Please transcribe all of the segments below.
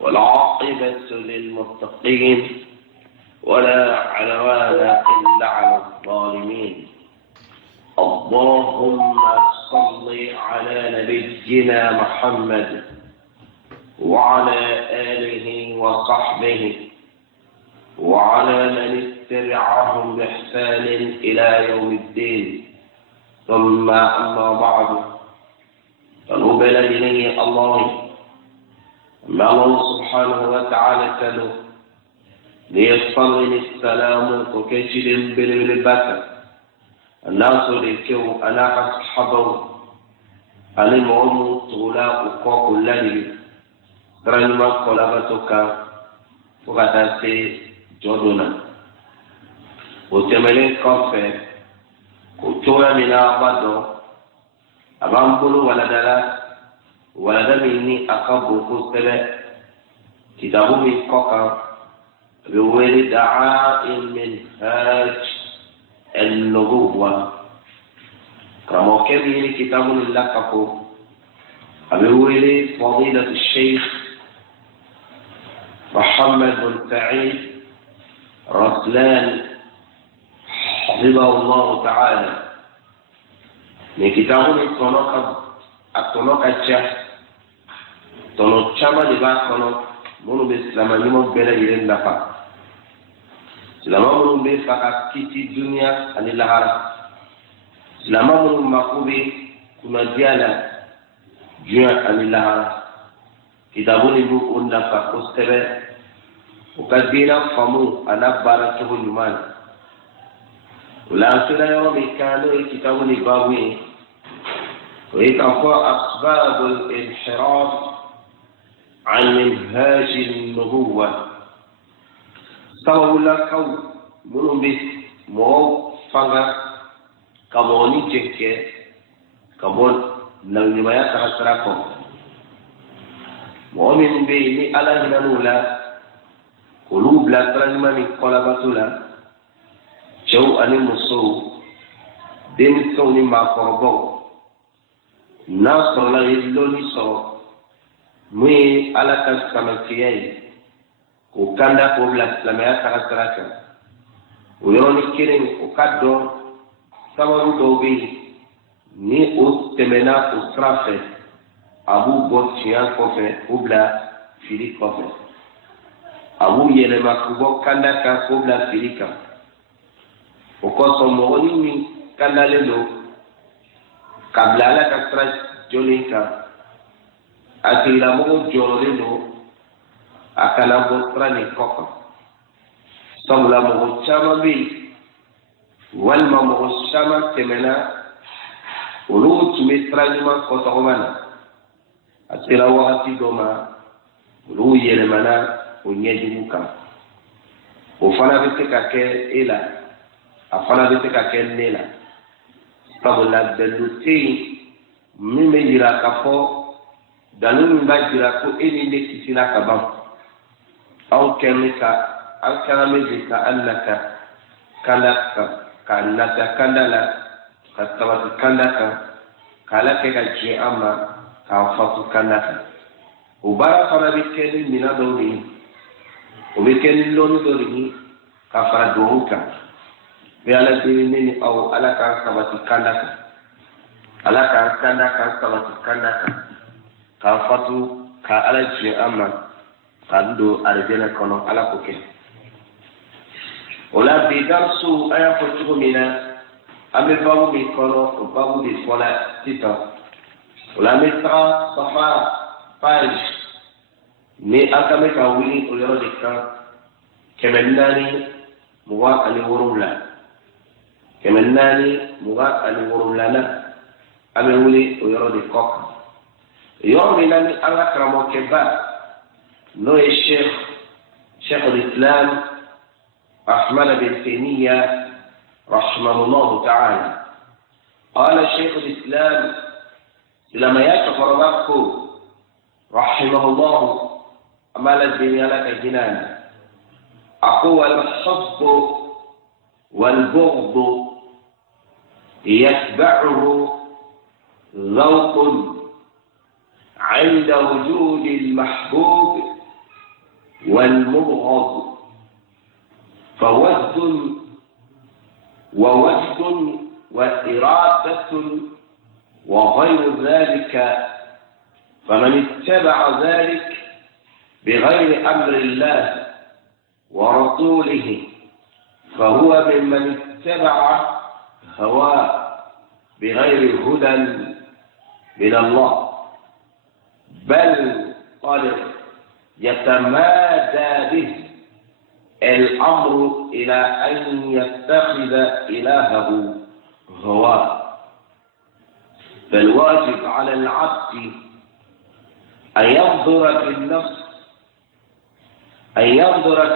والعاقبة للمتقين ولا عدوان إلا على الظالمين. اللهم صل على نبينا محمد وعلى آله وصحبه وعلى من اتبعهم بإحسان إلى يوم الدين. ثم أما بعد، فنوبل إليه الله ما الله سبحانه وتعالى كانوا ليصلي السلام وكشل بالبكر الناس لكو أنا أصحابه أنا مؤمن طولا وقوق الذي رنما قلبتك وغتاسي جودنا وتملين كفر وتوى من أبادو أبامبلو ولدا مني أقبل كسبة كتاب من كوكا بولد دعاء من هاج النبوة كما كبير كتاب لكفو بولد فضيلة الشيخ محمد بن سعيد رسلان حفظه الله تعالى من كتاب الطلاق tono chama de ba kono monu be islama ni mo bela yire nafa islama monu be faka kiti dunia ani lahara islama monu makubi kuna diala juya ani lahara kitabuni bu unda fa kostebe ukadina famu ana bara tuhu nyumani ula sura yo mikano kitabuni bawi ويكفى أسباب الانحراف عن منهاج النبوة. سبب لك منبت موفقا كموني جكة كمون نوما يتحسركم مؤمن بني على هنولا قلوب لا ترنما من قلبتنا جو أن المصو دين سوني ما قربوا ناصر لا يلوني صو مي على كسمتيي وكاندا قبل السلامية تغسرك ويوني كيرين وكادو سامو دوبي ني او تمنا اسرافه ابو بوتيان كوفه قبل فيليك كوفه ابو يلما كوبو كاندا قبل فيليكا وكوسو موني كاندا للو kabla ala kasra jolinka akila mo jolino akala bostra ni koko sabula mo chama bi wal ma mo chama temena ulu tumistra ni ma ko tawmana asira wakati doma ulu yele mana onyejuka ofana biteka ke ila afana biteka ke nela sabula beluti mime jira kafo dalu mba jira ko eni de kisina kabam aw kemika al kalame ka annaka kalaka kanaka kandala katawat kandaka kalake ka ji amma ka fatu kandaka ubara fara bikeni mina dawri ubikeni lonu dawri ka fara dohuka be ala ni aw ala ka sabati kandaka ala ka kandaka sabati kandaka ka fatu ka ala ji amma kando arjena kono ala koke ola bi darsu aya ko tugo mina ame babu mi kono babu di fola tita ola metra safa page ni akame ka wuli o yoro dikka kemendani muwa ali worula kemennani muga ali worulana abe wuli o yoro di kok yoro minani ala kramo keba no e sheikh al-islam ahmad bin taymiyyah rahimahullah ta'ala qala sheikh al-islam lama yataqarrabu rahimahullah amala dunya laka jinan aqwa al-hubb wal-bughd يتبعه ذوق عند وجود المحبوب والمبغض فود ووجد وإرادة وغير ذلك، فمن اتبع ذلك بغير أمر الله ورسوله فهو ممن اتبع هواه بغير هدى من الله، بل قد يتمادى به الأمر إلى أن يتخذ إلهه هواه. فالواجب على العبد أن ينظر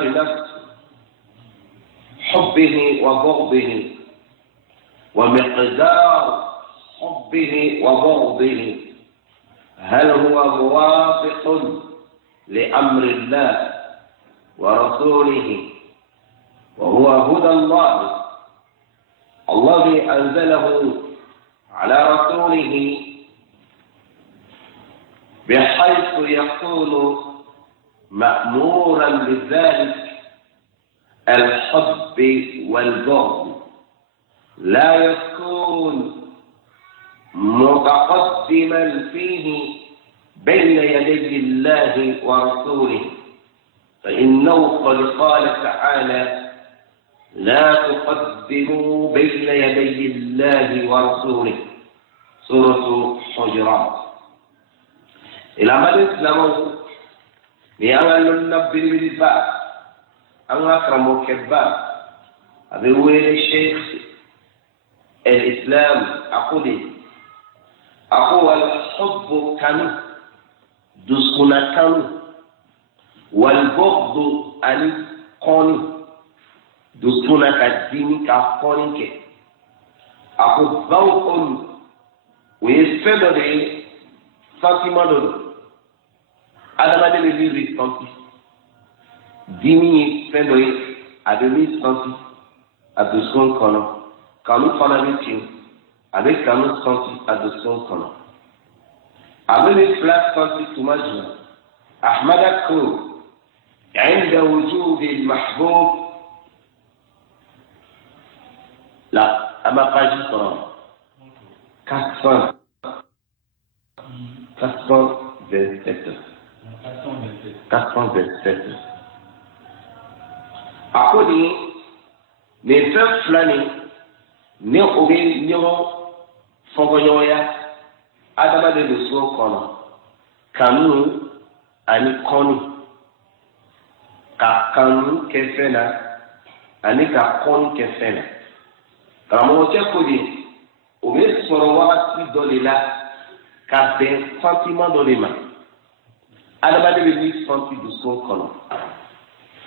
في نفس حبه وبغضه ومقدار حبه وبغضه، هل هو موافق لأمر الله ورسوله وهو هدى الله الذي أنزله على رسوله، بحيث يكون مأمورا بذلك الحب والبغض، لا يكون متقدما فيه بين يدي الله ورسوله، فإنه قد قال تعالى: لا تقدموا بين يدي الله ورسوله، سورة حجرات. إلى ما الإسلام لأن النبي بالباب أن أكرمك الباب أبي ويل الشيخ الإسلام أقول الحب كان دسكنا كان والبغض أن كون دسكنا كدين كفونك أقول ذوق ويسفل sentiment adamade be responsive dini fendo ade responsive aduson kono kanu fana meeting ade kanu responsive aduson kono amene flat responsive tumajna ahmad ko عند وجود المحبوب لا أما قاجي صار 427 akodi ne fɛn fila ni ne o bɛ ɲɔgɔn fɔbɔɲɔgɔnya adamaden de so kɔnɔ kanu ani kɔni ka kanu kɛ fɛn na ani ka kɔni kɛ fɛn na karamɔgɔ cɛ ko de o bɛ sɔrɔ wagati dɔ de la ka bɛn sentiment dɔ de ma adamaden bɛ ni senti dusu kɔnɔ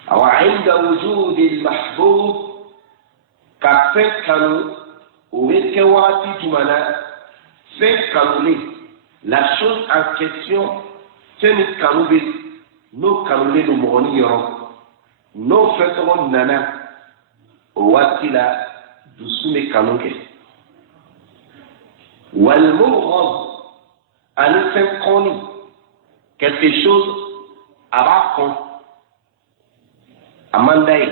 awa inda wujudi mahbub ka fɛn kanu o bɛ kɛ wagati jumɛn na fɛn kanulen la chose en question fɛn min kanu bɛ n'o kanulen don mɔgɔnin yɔrɔ n'o fɛn tɔgɔ nana o waati la dusu bɛ kanu kɛ walmubghad ani fɛn kɔni quelque chose a b'a kɔn a man d'a ye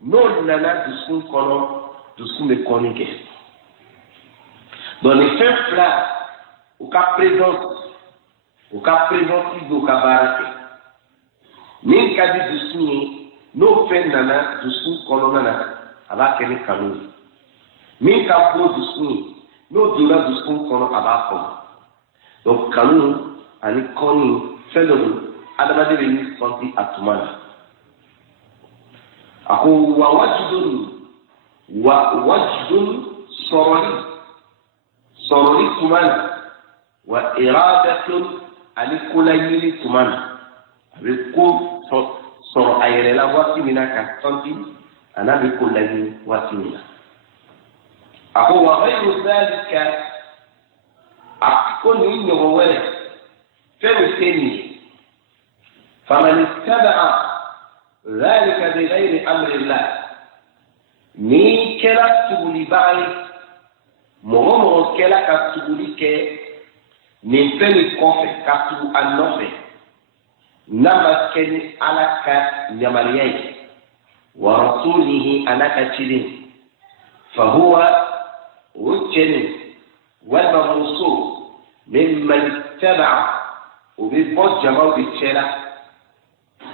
n'o nana dusukun kɔnɔ dusukun bɛ kɔni kɛ donc nin fɛn fila u ka présence b'u ka baara kɛ min ka di dusukun ye n'o fɛn nana dusukun kɔnɔna na a b'a kɛ ni kanu ye min ka bon dusukun ye n'o donna dusukun kɔnɔ a b'a kɔnɔ donc kanu ani kɔni fɛn dɔ don adamaden bɛ ni sɔnti a tuma na a ko wa wajudun sɔrɔli tuma na wa iradatun ani kolaɲini tuma na a bɛ ko sɔrɔ a yɛrɛ la waati min na ka sɔnti a n'a bɛ ko laɲini waati min na a ko wa ghayru dhalika a ko nin ɲɔgɔn wɛrɛ fɛn min tɛ nin ye faman ittaba'a dhalika bighayri amrillah ni kɛra tugulibaga ye mɔgɔ mɔgɔ kɛra ka tuguli kɛ nin fɛn min kɔfɛ ka tugu a nɔfɛ nama keni alaka nyamariyai wa rasulihi anaka chidin fahuwa wujeni wal musu mimman taba'a وبيبوت جماو بالشارع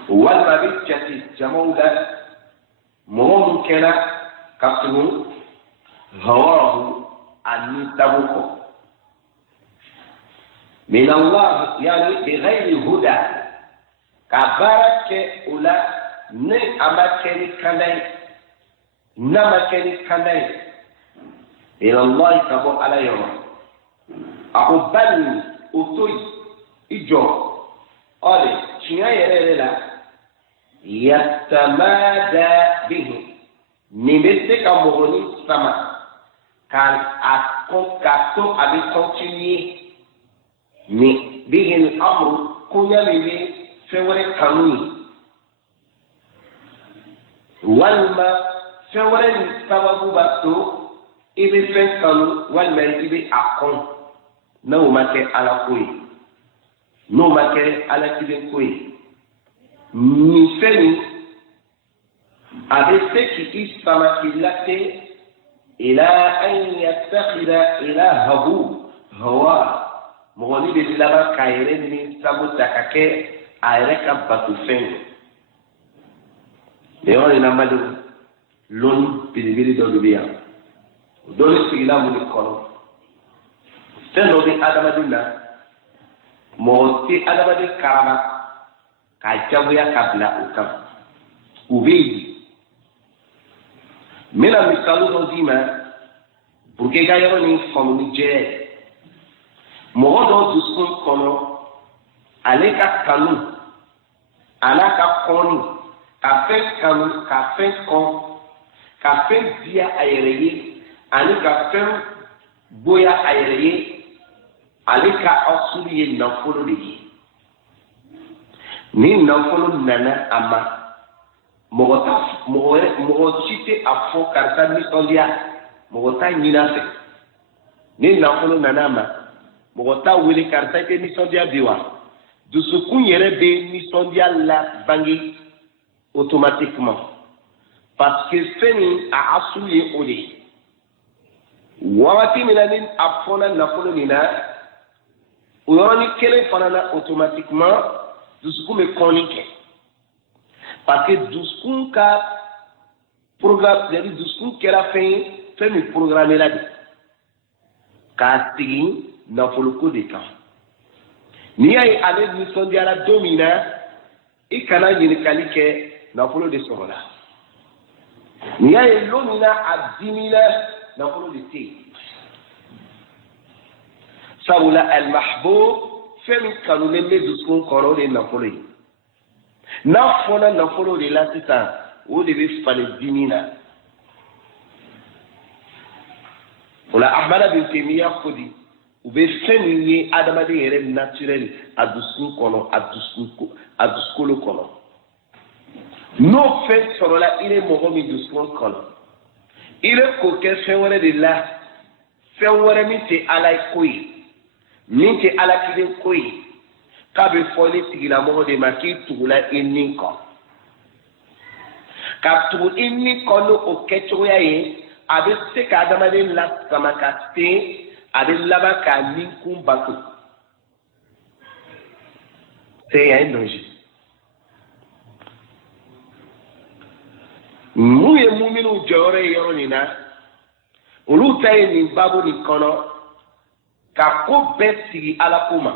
ولا بيتشتي جماو ده ممكن كفتنو هواه أن تبوكو من الله يعني بغير هدى كبارك أولا أما كني كناي نما كني كناي إلى الله كبو على يوم أقبل أطوي ijo ole chinya yere la yatamada bihi nimete kamoni sama kan akonkato abi continue ni bihi al-amr kunya libi fewre kanuni walma fewre sababu bato ibi fe kanu walma ibi akon na umake ala koyi no makere ala kiben koyi ni feni abese ki isama kilate ila an yattakhida ilahahu hawa mogoni be laba kayre ni sabuta kake ayreka batu fen leon ina madu lon pilibili do biya do sigila mu ni kono teno bi adamadilla moti adamadi karama ka jabuya kabla ukam ubidi mina misalu no dima burke ga yoro ni famuni je mo do duskun kono aleka kanu alaka koni kafe kanu kafe kon kafe dia ayereye ani kafe boya ayereye alika asuri ye nafolo de yi ni nafolo nana ama mogo chite afo karta ni sondia mogo ta nyina se ni nafolo nana ama mogo ta wele karta ke ni sondia biwa dusukun yere be ni sondia la bangi automatiquement parce que feni a asuri ye ole wawati minanin afona nafolo nina uyoni kele fanana automatiquement dusukun me konike parce que dusukun ka programme c'est-à-dire dusukun kera fait me programmer la de ka tigi na foloko de kan ni ay ale ni sondiala domina ikana yinikali ke na folo de sola ni ay lomina adimina na folo de te sabula al-mahbub femi kanune me duskun koro de nafolo na fona nafolo de la sita o de be fale dimina wala ahmad bin taymiya khudi u be femi adamade yere naturel aduskun kono aduskolo kono no fait sur la ile mohomi duskun kono ile ko ke fewere de la fewere mi te alay koyi min te ala kiden koyi k'a bɛ fɔli tigilamɔgɔ de ma k'i tugula i nin kɔ ka tugu i nin kɔ n'o o kɛcogoya ye a bɛ se ka adamaden lasama ka se a bɛ laban k'a nin kun bato c'est un danger mun ye muminu jɔyɔrɔ ye yɔrɔ nin na olu ta ye nin babu nin kɔnɔ ka ko bɛɛ sigi ala ko ma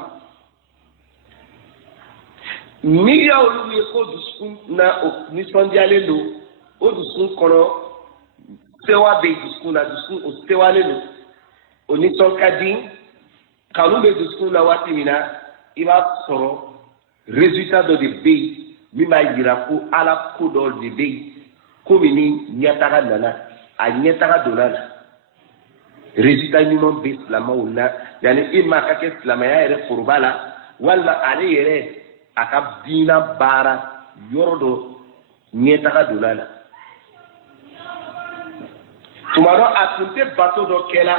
n'i y'olu ye ko dusukun na o nisɔndiyalen don o dusukun kɔnɔ sewa bɛ dusukun na dusukun o sewalen don o nisɔn ka di kanu bɛ dusukun na waati min na i b'a sɔrɔ résultat dɔ de bɛ yen min b'a yira ko ala ko dɔ de bɛ yen komi ni ɲɛtaga nana a ɲɛtaga donna la résultat ɲuman bɛ silamɛw la yanni i ma ka kɛ silamɛya yɛrɛ foroba la walima ale yɛrɛ a ka diina baara yɔrɔ dɔ ɲɛtaga donna la tuma dɔ a tun tɛ bato dɔ kɛla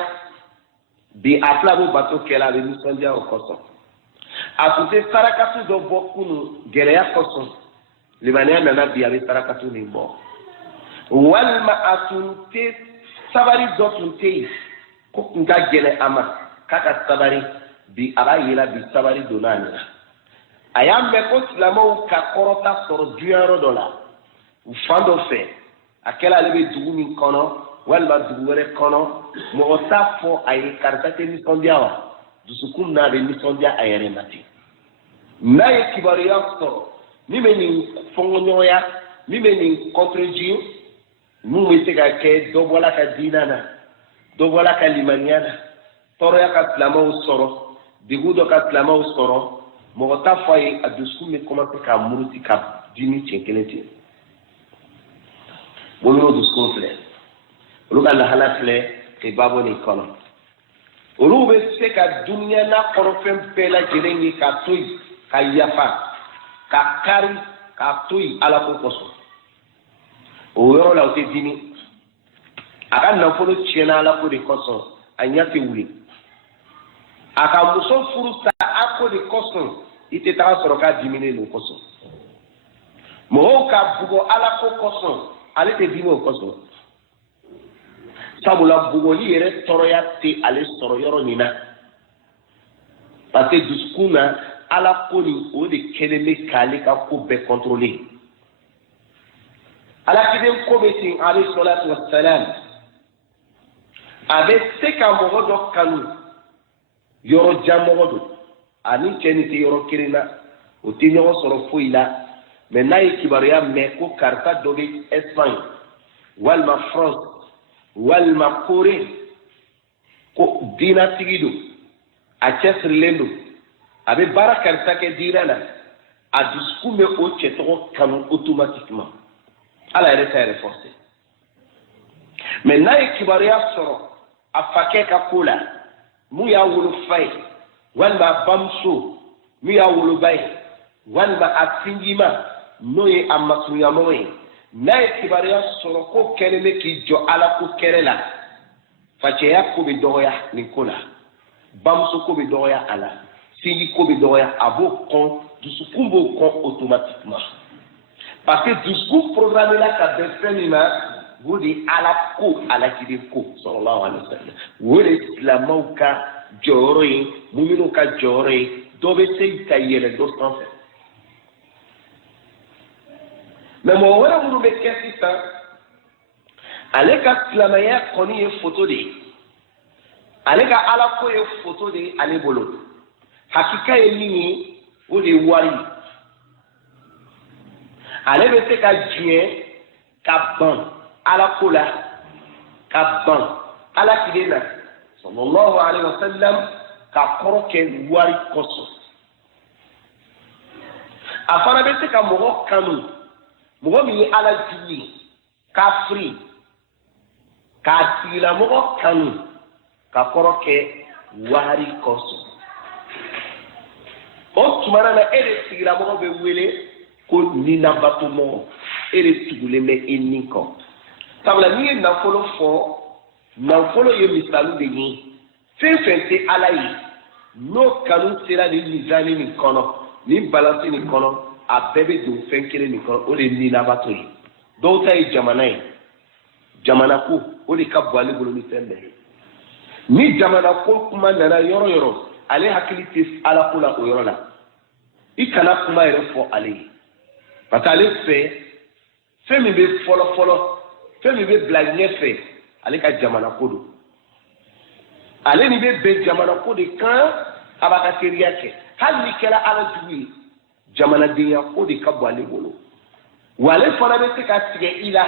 bi a fila b'o bato kɛla a bɛ nisɔndiya o kosɔn atute sarakatu do bokunu geleya koson limaniya nana bi abe sarakatu ni bo walma atunte sabari do tunte ko nka gele ama kaka sabari bi aba yela bi sabari do nani ayambe ko silamo ka korota soro duyaro dola ufando fe akela lebe dugu min kono walma dugu were kono mo otafo ay kartate ni sondiawa dusukun na be ni sondia ayere mati naye kibari yakto ni meni fongonyoya ni meni contreji mu metega ke dobola ka dinana dobola ka limaniana toro ya ka slamo soro digudo ka slamo soro mo otafo ay adusukun me commencer ka muruti ka dini chenkelete bolo dusukun fle oluka la hala fle ke babo ni kono olu be se ka dunya na korofem pela jerengi ka toy ka yafa ka kari ka toy ala ko koso o yoro la o te dini aka na folo chena ala ko de koso anya te wuli aka muso furu sa ako de koso ite ta soro ka dimine no koso mo ka bugo ala ko koso ale te dimo koso sabula bugoli yere toroya te ale soro yoro nina parce que duskuna ala koni o de kelele kale ka ko be contrôler ala kiden ko be tin alayhi salatu wassalam abe se ka mogo do kanu yoro jamogo do ani keni te yoro kirina o te nyogo soro foila mais nay kibariya me ko karta do be Espagne walma France walma kore ko dina tigido a chesrlendo abe barakar take dirana a diskume o cheto kanu automatiquement ala reta renforcer mais nay kibariya soro afake ka kula mu ya wulu fay walma bamso mu ya wulu bay walma atingima noye amasuya moye naye kibariya soro ko kelele ki jo ala ko kerela faceya ko be doya ni kola bamso ko be doya ala singi ko be doya abo kon dusukumbo kon automatiquement parce que dusku programme la ka be fenima wodi ala ko ala kidi ko sallallahu alaihi wasallam wodi islamauka joroy muminu ka joroy dobe sey kayele do sanse mais mo wala munu be kesita aleka islamaya koni e photo de aleka ala ko e photo de ale bolo hakika e ni o de wari ale be se ka jie ka ban ala kola ka ban ala kidena sallallahu alaihi wasallam ka koroke wari koso afara be se ka mo kanu mo mi ala juli ka free ka tila mo kanu ka koroke wari koso o tumara na ere tila mo be wele ko ni na bato mo ere tugule me eninko tabla ni na folo ye misalu de ni fefente ala yi no kanu sera ni mizani ni kono ni balance ni kono a bebe do fenkele ni kono o de ni na bato yi do tay jamana ko o de ka bwali bolo ni tembe ni jamana ko kuma nana yoro ale hakili tis ala kula o yoro la ikana kuma yere fo ale parce que ale fe mi be folo fe mi be blague nefe ale ka jamana ko do ale ni be jamana ko de kan abaka seriya ke hal ni kala ala tuwi jamana dinya ko de ka bwali bolo wale fona be se ka tige ila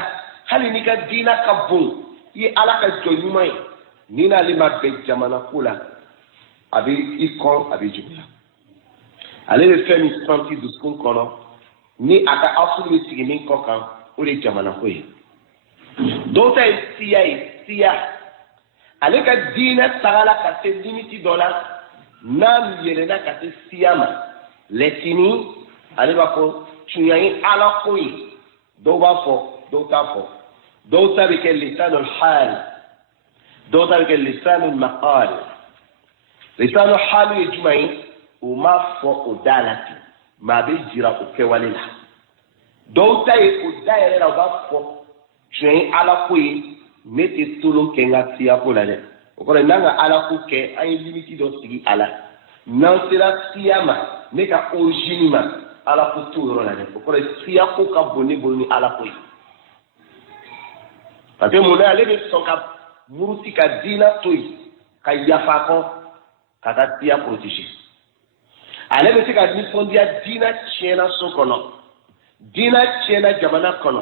hali ni ka dina ka bon yi ala ka joyumai ni na le ma be jamana ko la abi ikon abi jumla ale le femi santi du skun kono ni aka asu le tige ni kokan o le jamana ko yi dota siya ale ka dina tagala ka se limiti dola na yele na ka se siyama letini ale ba ko tunyai ala ko yi do ba fo do ta fo do ta bi ke lisan al hal do ta bi ke lisan al maqal lisan al hal yajmai o ma fɔ o da la ten maa bɛ jira o kɛwale la dɔw ta ye o da yɛrɛ la o b'a fɔ tiɲɛ ye ala ko ye ne tɛ tolon kɛ n ka siya ko la dɛ o kɔrɔ n'an ka ala ko kɛ an ye limiti dɔ sigi a la n'an sera siya ma ne ka origine ma ala ko t'o yɔrɔ la dɛ o kɔrɔ siya ko ka bon ne bolo ni ala ko ye parce que mun na ale bɛ sɔn ka muruti ka diina to yen ka yafa kɔ ka taa siya protéger ale bɛ se ka nisɔndiya diina tiɲɛna so kɔnɔ diina tiɲɛna jamana kɔnɔ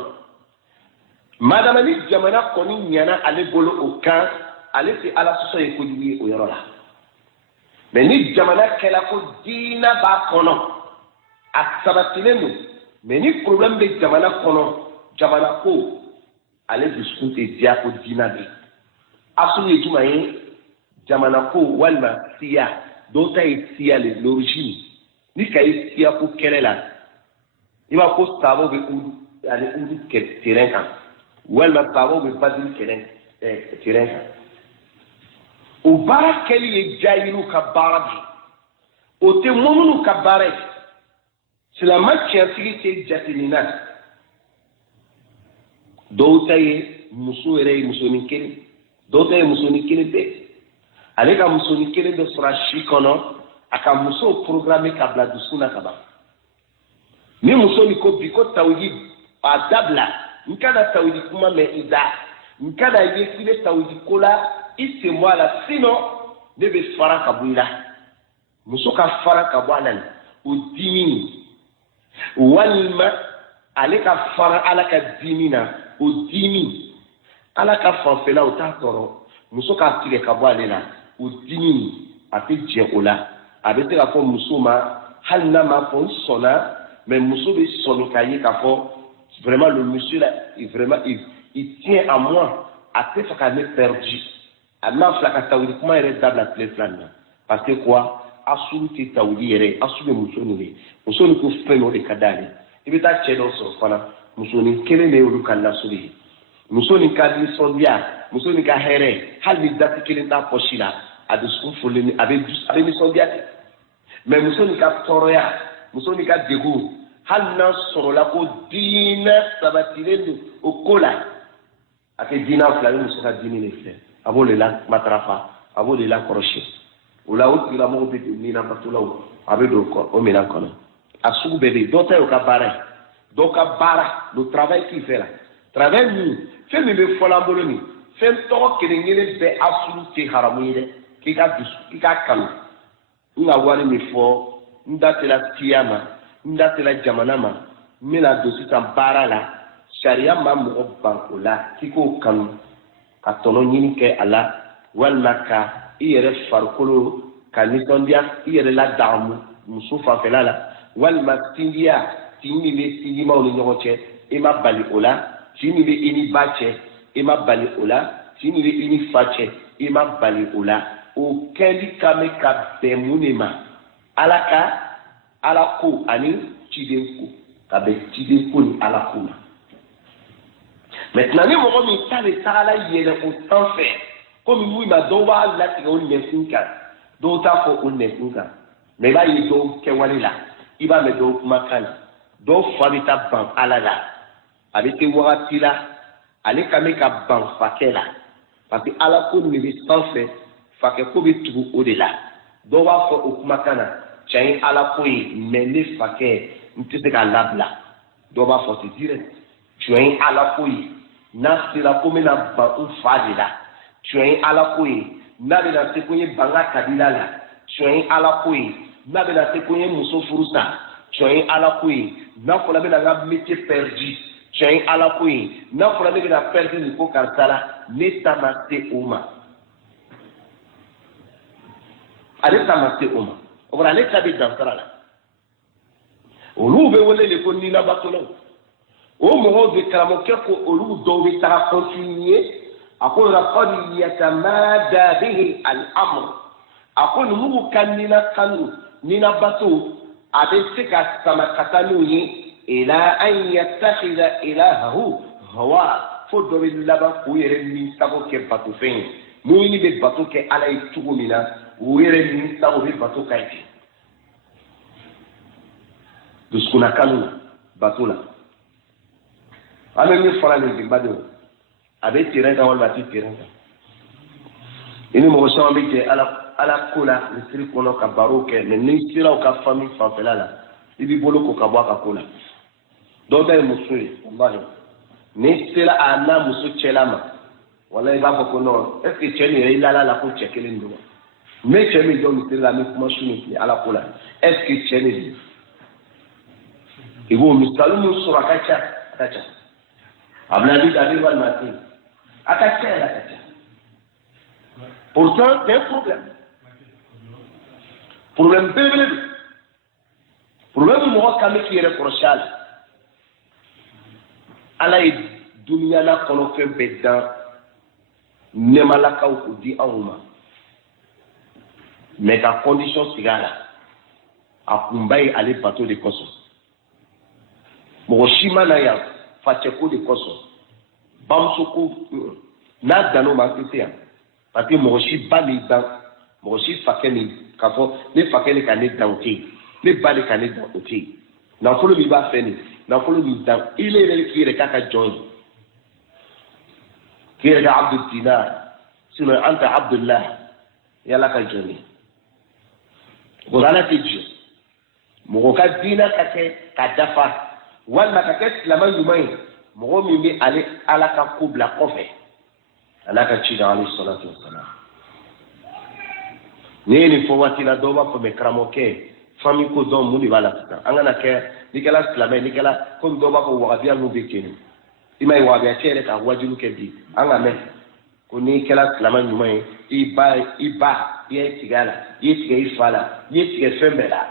madama ni jamana kɔni ɲɛna ale bolo o kan ale tɛ ala sɔsɔ ye kojugu ye o yɔrɔ la mais ni jamana kɛla ko diina b'a kɔnɔ a sabatilen don mais ni problème bɛ jamana kɔnɔ jamana ko ale dusukun tɛ diya ko diina bɛ asulu ye jumɛn ye jamana ko walima siya dɔw ta ye siya le l'origine ni ka ye siya ko kɛlɛ la i b'a ko sababu bɛ udu terrain kan walima sababu bɛ badiri terrain kan o baara kɛli ye jahiliw ka baara de ye o tɛ mɔminw ka baara ye silama tiɲɛtigi tɛ jate nin na dɔw ta ye muso yɛrɛ ye musonin kelen dɔw ta ye musonin kelen bɛɛ ale ka musonin kelen dɔ sɔrɔ a si kɔnɔ a ka musow programme ka bila dusukun na ka ban ni muso ni ko bi ko tawhid a dabila n kana tawhid kuma mɛn i da n kana ye k'i bɛ tawhid ko la i sen bɔ a la sinon ne bɛ fara ka bɔ i la muso ka fara ka bɔ a la o dimi walima ale ka fara ala ka dimi na o dimi ala ka fanfɛla o t'a tɔɔrɔ muso k'a tigɛ ka bɔ ale la o dimi a tɛ jɛ o la a bɛ se ka fɔ muso ma hali n'a ma fɔ n sɔnna mais muso bɛ sɔnni k'a ye k'a fɔ vraiment le monsieur là vraiment il tient à moi a tɛ fɛ ka ne perdu a n'a fila ka tawhid kuma yɛrɛ dabila tile fila nin na parce que quoi asulu tɛ tawhid yɛrɛ asulu ye muso nin de muso nin ko fɛn dɔ de ka d'ale i bɛ taa cɛ dɔ sɔrɔ fana musonin kelen de y'olu ka nasuru ye muso nin ka nisɔndiya muso nin ka hɛrɛ hali ni dati kelen t'a pɔsi la a dusukun folilen a bɛ nisɔndiya ten mais muso nin ka tɔɔrɔya muso nin ka degun hali n'a sɔrɔla ko diinɛ sabatilen don o ko la a tɛ diinɛ fila a bɛ muso ka diinɛ de filɛ a b'o de la matarafa a b'o de la kɔrɔsi o la o tigilamɔgɔw bɛ don nin na batolaw a bɛ don o minɛn kɔnɔ a sugu bɛɛ bɛ yen dɔw ta ye o ka baara ye dɔw ka baara le travail qu'il fait la travail min fɛn min bɛ fɔla an bolo nin fɛn tɔgɔ kelen kelen bɛɛ asulu tɛ haramu ye dɛ k'i ka dusu k'i ka kanu n ka wari min fɔ n da tɛla siya ma n da tɛla jamana ma n bɛna don sisan baara la sariya ma mɔgɔ ban o la k'i k'o kanu ka tɔnɔ ɲini kɛ a la walima ka i yɛrɛ farikolo ka nisɔndiya i yɛrɛ la dagamu muso fanfɛla la walima sinjiya tin min bɛ sinjimaw ni ɲɔgɔn cɛ i ma bali o la tin min bɛ i ni ba cɛ i ma bali o la tin min bɛ i ni fa cɛ i ma bali o la o kɛli ka mɛn ka bɛn mun de ma ala ka ala ko ani ciden ko ka bɛn ciden ko ni ala ko ma maintenant ni mɔgɔ min ta de tagala yɛlɛ o sanfɛ komi mun ma dɔw b'a latigɛ o nɛfin kan dɔw t'a fɔ o nɛfin kan mais i b'a ye dɔw kɛwale la i b'a mɛn dɔw kumakan na dɔw fa bɛ taa ban ala la a bɛ se wagati la ale ka mɛn ka ban fakɛ la parce que ala ko nin bɛ sanfɛ fakɛ ko bɛ tugu o de la dɔw b'a fɔ o kumakan na tiɲɛ ye ala ko ye mais ne fakɛ n tɛ se k'a labila dɔw b'a fɔ c'est direct tiɲɛ ye ala ko ye n'a sera ko n bɛna ban n fa de la tiɲɛ ye ala ko ye n'a bɛna se ko n ye ban n ka kabila la tiɲɛ ye ala ko ye n'a bɛna se ko n ye muso furu sa tiɲɛ ye ala ko ye n'a fɔra bɛna n ka métier perdu tiɲɛ ye ala ko ye n'a fɔra ne bɛna perdu nin ko karisa la ne ta ma se o ma ale ta ma se o ma o kɔrɔ ale ta bɛ dansara la olu bɛ wele de ko nilabatolaw o mɔgɔw de karamɔgɔkɛ ko olu dɔw bɛ taga continuer a ko laqad yatamada bihi al-amr a ko numu ka nina kanu nina bato a bɛ se ka sama ka taa n'u ye ila an yattakhidha ilahahu hawa fo dɔ bɛ laban k'u yɛrɛ ni sago kɛ batofɛn ye mun bɛ bato kɛ ala ye cogo min na u yɛrɛ ni sago bɛ bato ka ye duskuna kanuna batula amemi fala ni bimbado abe terrain ka wala ti terrain ini mo so ambi ke ala kula misiri kono ka baroke ne ni sira o ka fami fa felala ibi bolo ko ka bwa ka kula do be musu wallahi ni sira ana musu chelama wallahi ba ko no est ce que cheni ila la ko chekele ndo me chemi do misiri la mi kuma suni ni ala kula est ce que cheni ibo misalu musu akacha abna bi dabi wal mati akacha pourtant c'est un problème bébé problème mo ka me ki reprochal ala dunya na kono fe bedda ne malaka ko di awuma mais ka condition sigala akumbai ale bateau de koso mo shima na ya facheko de koso bamsuku na dano ma kitia parce que mo shi bali dan mo shi fakeni kafo ne fakeni ka ne danti ne bali ka ne danti na folo bi ba feni na folo bi dan ile ile kire kaka join kire da abdul dinar sino anta abdullah yala ka joni gorana tiju mo ka dina ka ke ka dafa wala ka ke islama yumai mo mi bi ale ala ka kubla kofe alaka chida alayhi salatu wassalam nini fo watina doba fo me kramoke fami ko don muni wala ta angana ke nikala islama nikala ko doba ko wabia no bekeni imai wabia chere ka wajulu ke bi anga me ko nikala islama nyumai iba ye tigala ye tiga ifala ye tiga fembela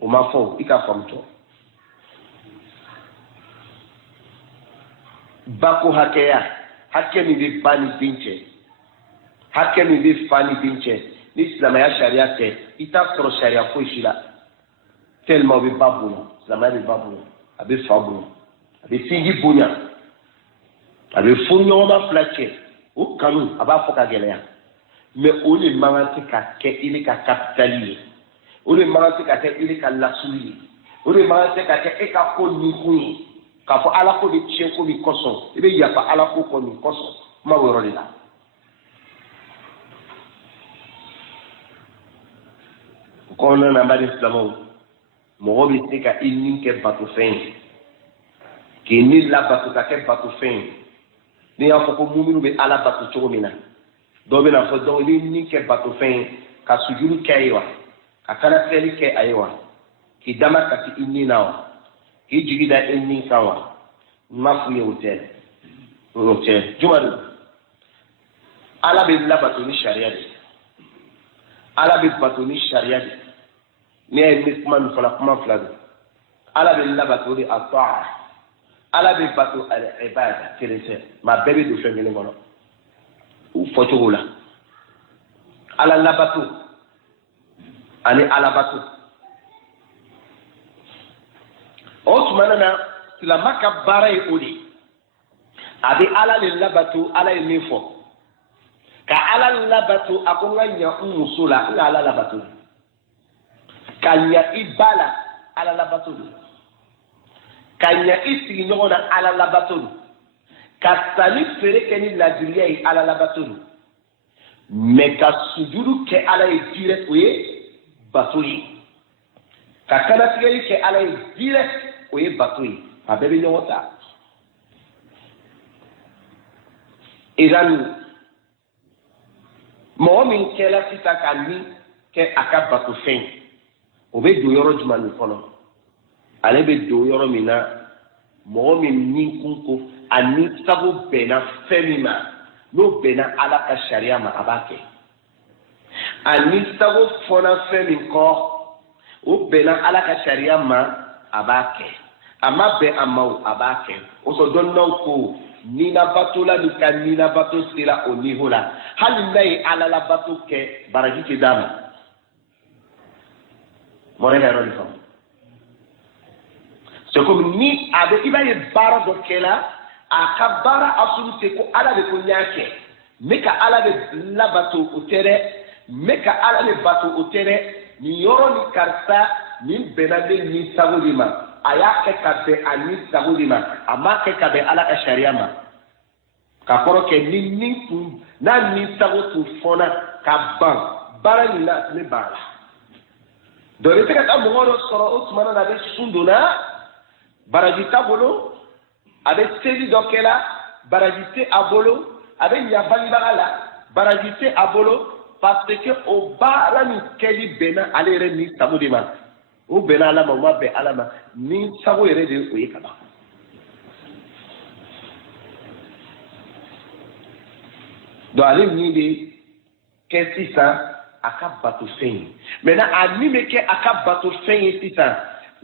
o mafo ika famto bako hakeya hakke ni bi bani binche hakke ni bi fani binche ni islam ya sharia te ita pro sharia ko shila tellement bi babuna islam bi babuna abi fabuna abi figi bunya abi funyo ma flache o kanu aba foka gelea mais o le manganti ka ke ile ka capitalier o le manganti ka ke ile ka lasuli o le manganti ka ke e ka ko ni kuni ka fo ala ko de tien ko mi koso e be ya fa ala ko mi koso ma woro la ko na mbali islamo mo bi tika inni ke batu fen ke ni la batu ka ke batu fen ni ya ko muminu be ala batu chomina do be na fo do ni ke batu fen ka sujuru kaywa ka kana feli ke aywa ki dama ka ti inni nawa hijigida inni kawa mafu ye hotel jumadu ala be labatu ni sharia de ala be batu ni sharia de ne ay misman fala kuma fladu ala be labatu di ataa ala be batu al ibada kelese ma bebe do fengene ngono u foto la ala labatu ani ala batu Osman na sila maka bara e odi abi ala le labatu ala e mifo ka ala labatu akonga nya musula ala labatu kanya ibala ala labatu kanya isi nyona ala labatu ka sali fere keni la dunia ala labatu me ka sujudu ke ala e direct oye batuli ka kana tigeli ke ala e direct oye batui abebe nyota idan momin kela sita kanni ke akabatu fen obe do yoro jumani kono ale be do yoro mina momin ninkunko ani sabu bena femima no bena ala ka sharia ma abake ani sabu fona femin ko o bena ala ka sharia ma abake ama be amau abake o so don no ko ni na batula ni kan ni na batu sila o ni hola hal nay ala la batu ke baraji ke dama mo ne ro ni fam so ko ni abe ibaye bara do kela akabara asulu ko ala be ko nyake meka ala be la batu utere meka ala be batu utere ni yoro ni karta ni benade ni sabulima aya ke ka be ani sabu di ma ama ke ka be ala ka sharia ma ka koro ke ni tu na ni sabu tu fona ka ban bara ni na ni bara do re ka ta mo ro soro Usman na be sunduna barajita bolo abe seli dokela barajite abolo abe nyabali bagala barajite abolo parce que o bara ni keli bena alere ni sabu di ma o bena ala ma be ala ma ni sabu yere de o yekaba do ale ni de kesi sa aka bato fen maintenant ani me ke aka bato fen sisa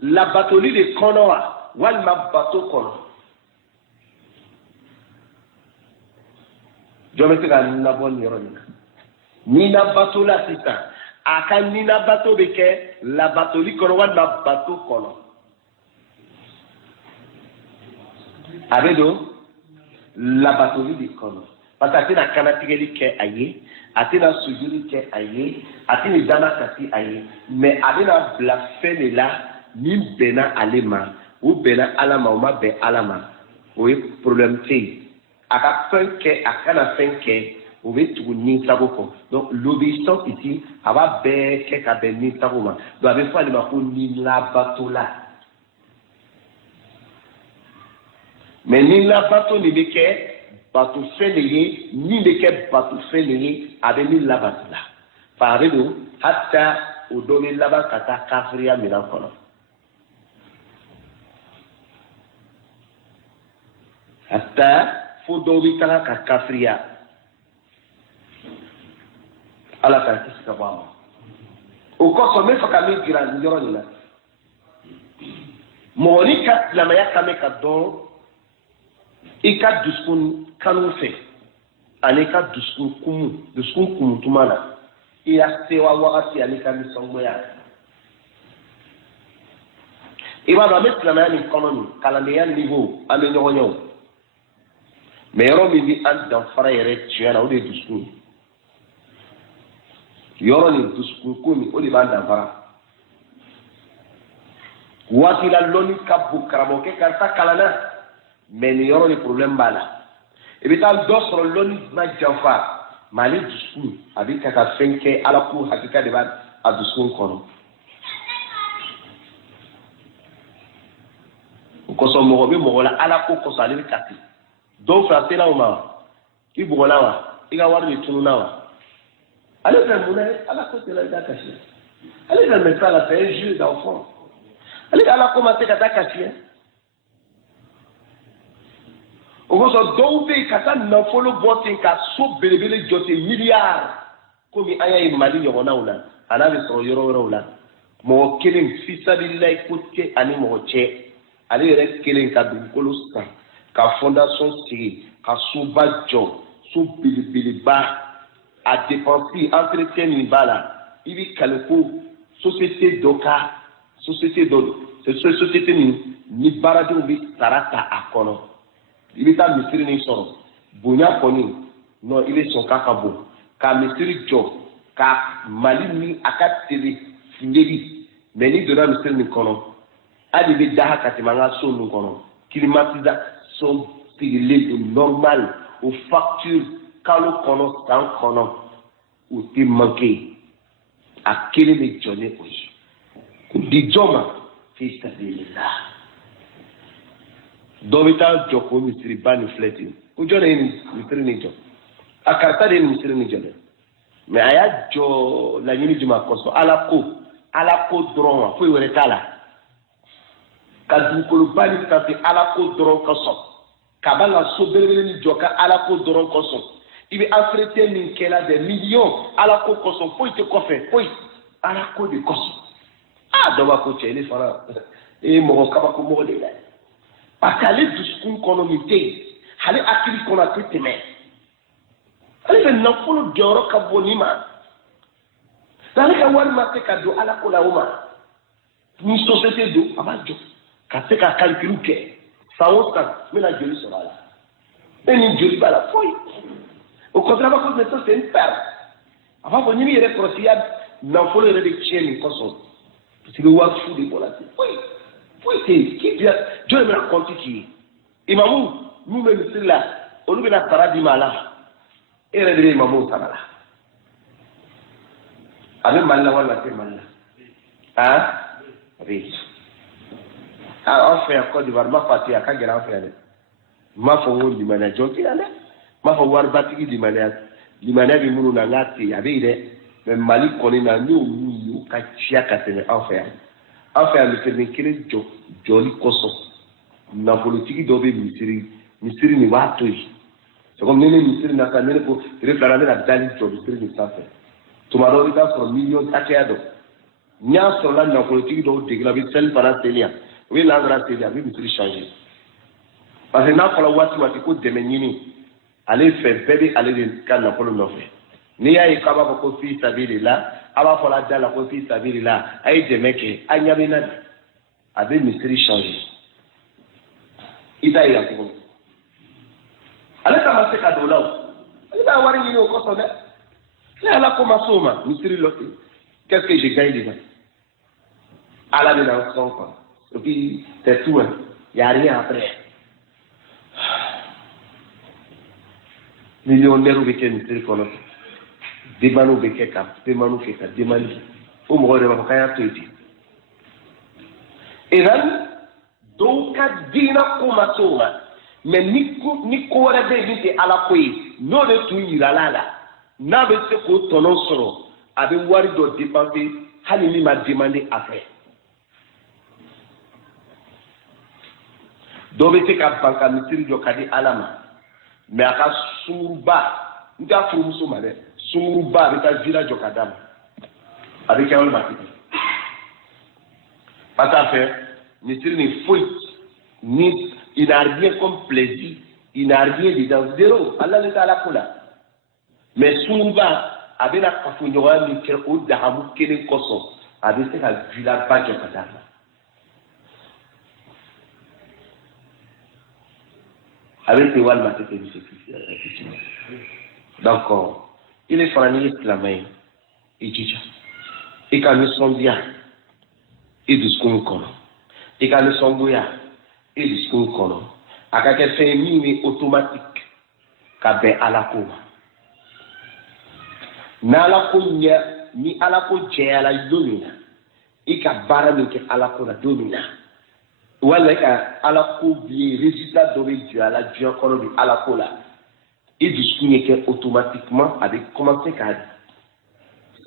la batoli de konoa wal ma bato kono jomete ga na bon yorona ni na bato la sisa aka ni na bato be ke la batoli kono wal ma bato kono abedo la batoli de kono parce que na kana tigeli ke aye atina sujudi ke aye atini dana kati aye mais adina blasphème là ni bena alema ou bena alama ou ma be alama oui problème c'est aka fenke akana fenke ou be tu ni saboko donc l'obéissance ici aba be ke ka be ni saboma donc avec fois ma ko ni la batola mais ni la bato ni be ke batu feneye ni be ke batu feneye abe ni la batula paredo hatta udoni laba kata kafriya milan kono hatta fudobi kala ka kafriya ala ka kisika bama o ko so me faka mi gira ndoro ni la monika la maya kame ka don ika duskun kanu fe anika duskun kumu tumana iya sewa wakati anika misongo ya iba ba metla na ni economy kala meya niveau ame nyonyo mero mi bi an dan fara yere tiana o de duskun yoro ni duskun kumi o de ban dan fara wati la loni kabu karamo ke karta kalana mais ni yoro ni problème bala e bital dosro loni ma jafa mali duskun abi kaka fenke ala ku hakika de ba aduskun kono ko so mo be mo la ala ko ko salil kati do fra tela o ma ibu la wa iga war ni tunu na wa ale ka muna ala ko tela da kashi ale ka me sala fait un jeu d'enfant ale ala ko ma te ka da kashi o so do be kata na follow botin ka so belebele jote milliard ko mi aya e mali yo na ula ala be so yoro ula mo kelim fisabillahi kutte ani mo che ale yere kelen ka dun kolosa ka fondation sigi ka suba jo so bilibili ba a dépenser entretien ni bala ibi kaleko société doka société do cette société ni barado bi sarata akono ibi ta misiri ni soro bonya koni no ibi son kakabo ka misiri jo ka mali ni akatele findebi meni dona misiri ni kono adi be daha katimanga so nu kono climatisation style normal aux factures kalo kono tan kono o ti manqué a kele me jone oji di joma fi stabilillah dovita joko misiri bani fleti o jone ni misiri ni jo akarta de misiri ni jone mais aya jo la yini juma koso ala ko dron fo were kala kadu ko bani tafi ala ko dron koso kabala so belebele ni joka ala ko dron koso ibi africain ni kela des millions ala ko koso fo ite ko fe fo ala ko de koso do ba ko chele fara e mo kaba ko mo de la pakale duskun konomite hali akili kona teteme ale be na fulu joro ka bonima dale ka wari ma te ka do ala ko la uma ni société do abajo ka te ka calcul ke sawosta mena joli sora la eni joli bala foi o contrat ko ne so sen per ava ko ni yere protia na fulu yere de cheni koso parce que wa fu de bola foi Qui Dieu me raconte qui Imamou, nous même ici là, on nous a paradis malin. Et le Imamou ça là. Avec malin, on va faire malin. Hein? Oui. Ah, on fait encore du varma parti à Kagera faire. Ma faut du manager qui allait. Ma faut voir battre du manager. Du manager qui nous n'a pas été avec mais Mali connaît na nous kachia katene en fait le fait que joli koso na politique dobe misiri ni wato yi c'est comme nene misiri na kanene ko reflana na dali job misiri ni ça fait tomorrow it has from million takeado nya sur la na politique do de la sel para telia oui la grâce telia oui misiri changer parce que na fala wati ko demenini aller faire bébé aller de kan na ko no fait ni ya ikaba ko fi sabilillah aba fola dala ko fi sabilillah ay demeke anyamina abe misiri changer ida ya ko ala kama se ka dola ida wari ni ko so de la ko masoma misiri loté qu'est-ce que j'ai gagné dedans ala de la son et puis c'est tout il y a rien après millionnaire ou bien misiri kono demanu beke ka demanu ke ka demani o mo re ba kaya to iti idan do ka dina ko matoma me niko re be ni te ala koyi no de tu yira lala na be se ko tono soro abi wari do dépenser hali ni ma demander après do be te ka banka misiri jo kadi alama me aka surba nda fu muso male Suruba avec un village au Kadam, avec un marketing. Pas à faire, mais c'est une faute, ni il n'a rien comme plaisir, il n'a rien dedans, zéro. Allah n'est pas là pour là. Mais Suruba avec la cafouillera, mais quel autre d'Ahamou, quel est Koso, avec un village au Kadam. Avec les Wal marketing, d'accord. Il est frani islamai ijija ikani sondia iduskun kono ikani songoya iduskun kono akake fe mi automatique ka be alako na alako nya ni alako je ala domina ika bara ni ke alako na domina wala ka alako bi résultat do bi ala dio kono bi alako la et du coup automatiquement avec commencer à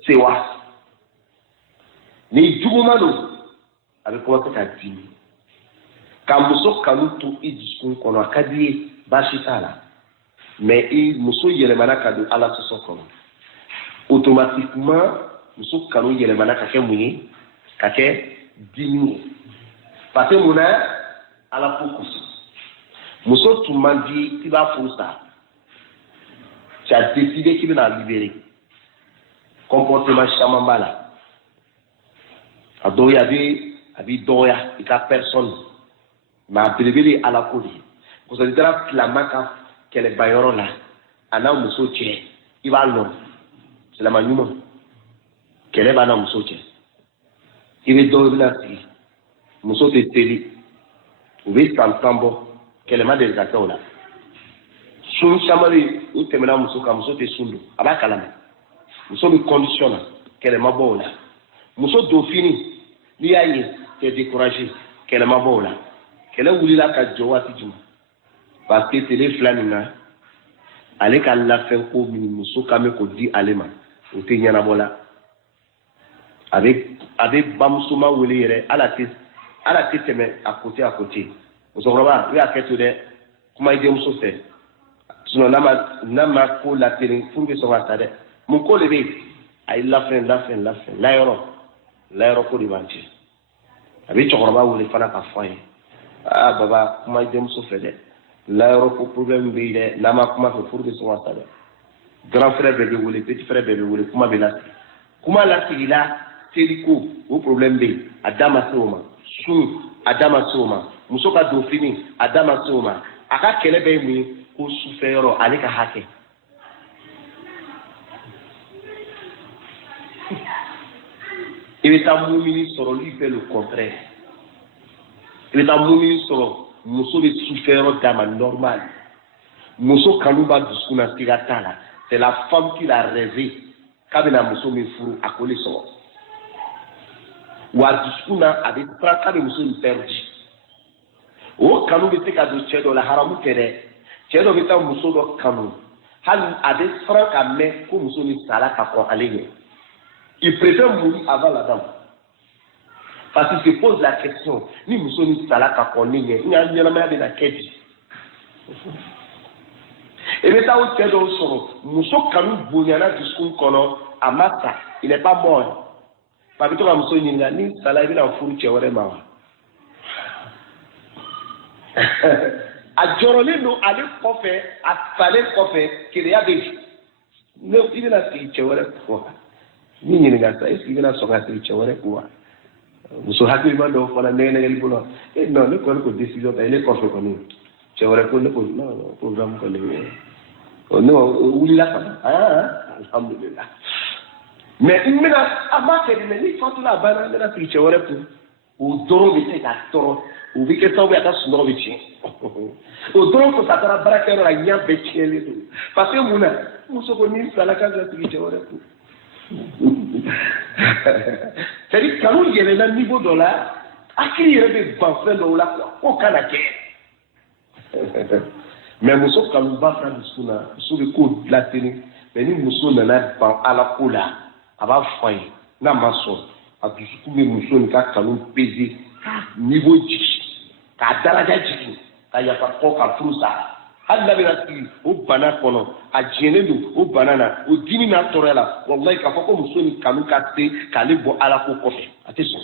sewa ni jugumano avec commencer à dimi quand muso kanutu et du coup kono akadi bashitala mais il muso yelemana kadu ala soso kono automatiquement muso kanu yelemana kake muni kake dimi parce que mona ala pokusu muso tumandi tiba furusa tu as décidé qu'il va libérer. Comportement chamambala. Adoya abi doya, il n'y a personne. Mais à prélever à la cour. Vous avez dit que la maca, qu'elle est baillon là, Anna Moussotier, il va l'homme. C'est la manuma. Qu'elle est Anna Moussotier. Il est d'où là, Moussotier télé. Vous voyez, c'est un tambour. Qu'elle est mal des acteurs là. Sun samari ou temena muso ka muso te sundu aba kalama muso bi condition qu'elle ma bola muso do fini ni ayi te décourager qu'elle ma bola qu'elle wuli la ka jowati juma parce que télé flamina ale ka la fin ko mini muso ka me ko di alema o te nyana bola avec bamusuma wuli yere ala te teme à côté muso roba wi aketo de kuma ide muso se sinon nama ko la télé pour que ça va tarder mon ko le be ay la fin la yoro ko di banti abi chokoroba wuli fana ka foye ah baba kuma dem so fede la yoro ko problème be de nama kuma ko pour que ça va tarder grand frère be wuli petit frère be wuli kuma be la kuma la tilila teliko o problème be adama soma sun adama soma musoka do fini adama soma aka kele be mi ko sufero ale ka hake il est un moumini sur lui fait le contraire Il est en mouvement sur muso de souffert d'âme normal. Muso kanuba duskuna tigatala. C'est la femme qui l'a rêvé. Kabina muso me furu à coller son. Ou à duskuna avec fracas de muso perdu. O kanu bete ka do chedo la haramu kere. Chedo beta muso do kanu. Hal avec fracas mais ko muso ni sala ka ko alege. Il préfère mourir avant la dame. Parce qu'il se pose la question, ni muso ni sala ka ko ni ye, ni a nyama ma be na kebi. Et bien, ça aussi, muso kanu bonyana discours kono amata, il n'est pas mort. Parce que muso ni sala il a furu chewere mawa. A jorole no ale kofe, a sale kofe, qu'il y a des. Ne il a si chewere quoi. Ni ni ngasa, est-ce qu'il a soga si chewere quoi. Muso hakili mando fona nene ngali bulo. Et non, ne ko décision elle kofe ko ni. Chewere ko ne ko non, programme ko ni. Non, oui, là, alhamdulillah. Mais il me a marqué, mais il faut tout la banane de la friture, ou doro vite à toro, ou vite ça, ou à ta sonore vite. Au doro, que ça t'a braqué la nia vite, parce que mon nous sommes venus à la case de la friture. C'est-à-dire, quand il y a le niveau de là, à qui il y a des banques de là, aucun acquis. Mais muso kanu ba fra disuna so be ko la télé mais ni muso na na ban ala kola aba fay na maso adusu me muso ni ka kanu peser niveau 10 ka daraja jitu ka ya fa ko ka frusa halla bi rati o bana kono a jene do o banana o dini na torela wallahi ka fa ko muso ni kanu ka te ka le bo ala ko kofe attention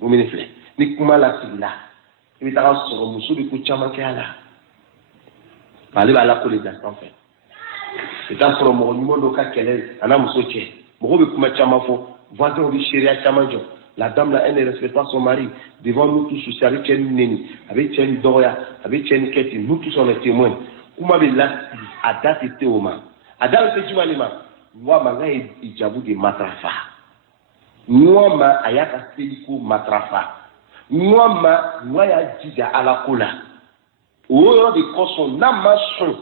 mo mene fle ni kuma la tilla ibi ta so muso bi ko chama ke ala ale b'a la ko le dan sanfɛ i t'a sɔrɔ mɔgɔ ɲuman dɔ ka kɛlɛ a n'a muso cɛ mɔgɔw bɛ kuma caman fɔ voisins bɛ seereya caman jɔ la dame là elle ne respecte pas son mari devant nous tous aussi a bɛ cɛ ni neni a bɛ cɛ ni dɔgɔya a bɛ cɛ ni kɛ ten nous tous on est témoins kuma bɛ lasigi a da tɛ se o ma a da bɛ se jumɛn de ma wa ma n ka ye hijabu de matarafa ɲuman ma a y'a ka seliko matarafa ɲuman ma ɲuman y'a jija ala ko la. O yɔrɔ de kɔsɔn n'a ma sɔn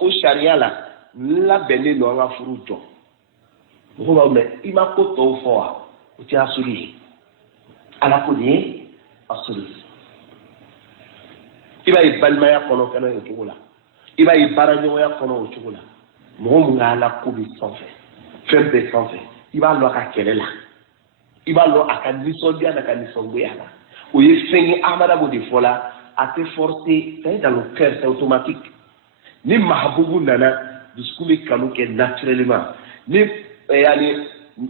o sariya la labɛnnen don an ka furu jɔ mɔgɔw b'a mɛn i ma ko tɔw fɔ wa o tɛ asoli ye ala ko de ye asoli i b'a ye balimaya kɔnɔ fɛnɛ o cogo la i b'a ye baaraɲɔgɔnya kɔnɔ o cogo la mɔgɔ mun ka ala ko bɛ sanfɛ fɛn bɛɛ sanfɛ i b'a lɔ a ka kɛlɛ la i b'a lɔ a ka nisɔndiya n'a ka nisɔngoya la o ye fɛn ye amada b'o de fɔ la. À te forcer, c'est dans le cœur, c'est automatique. Ni mahaboubou nana, discours les canaux qui est naturellement. Ni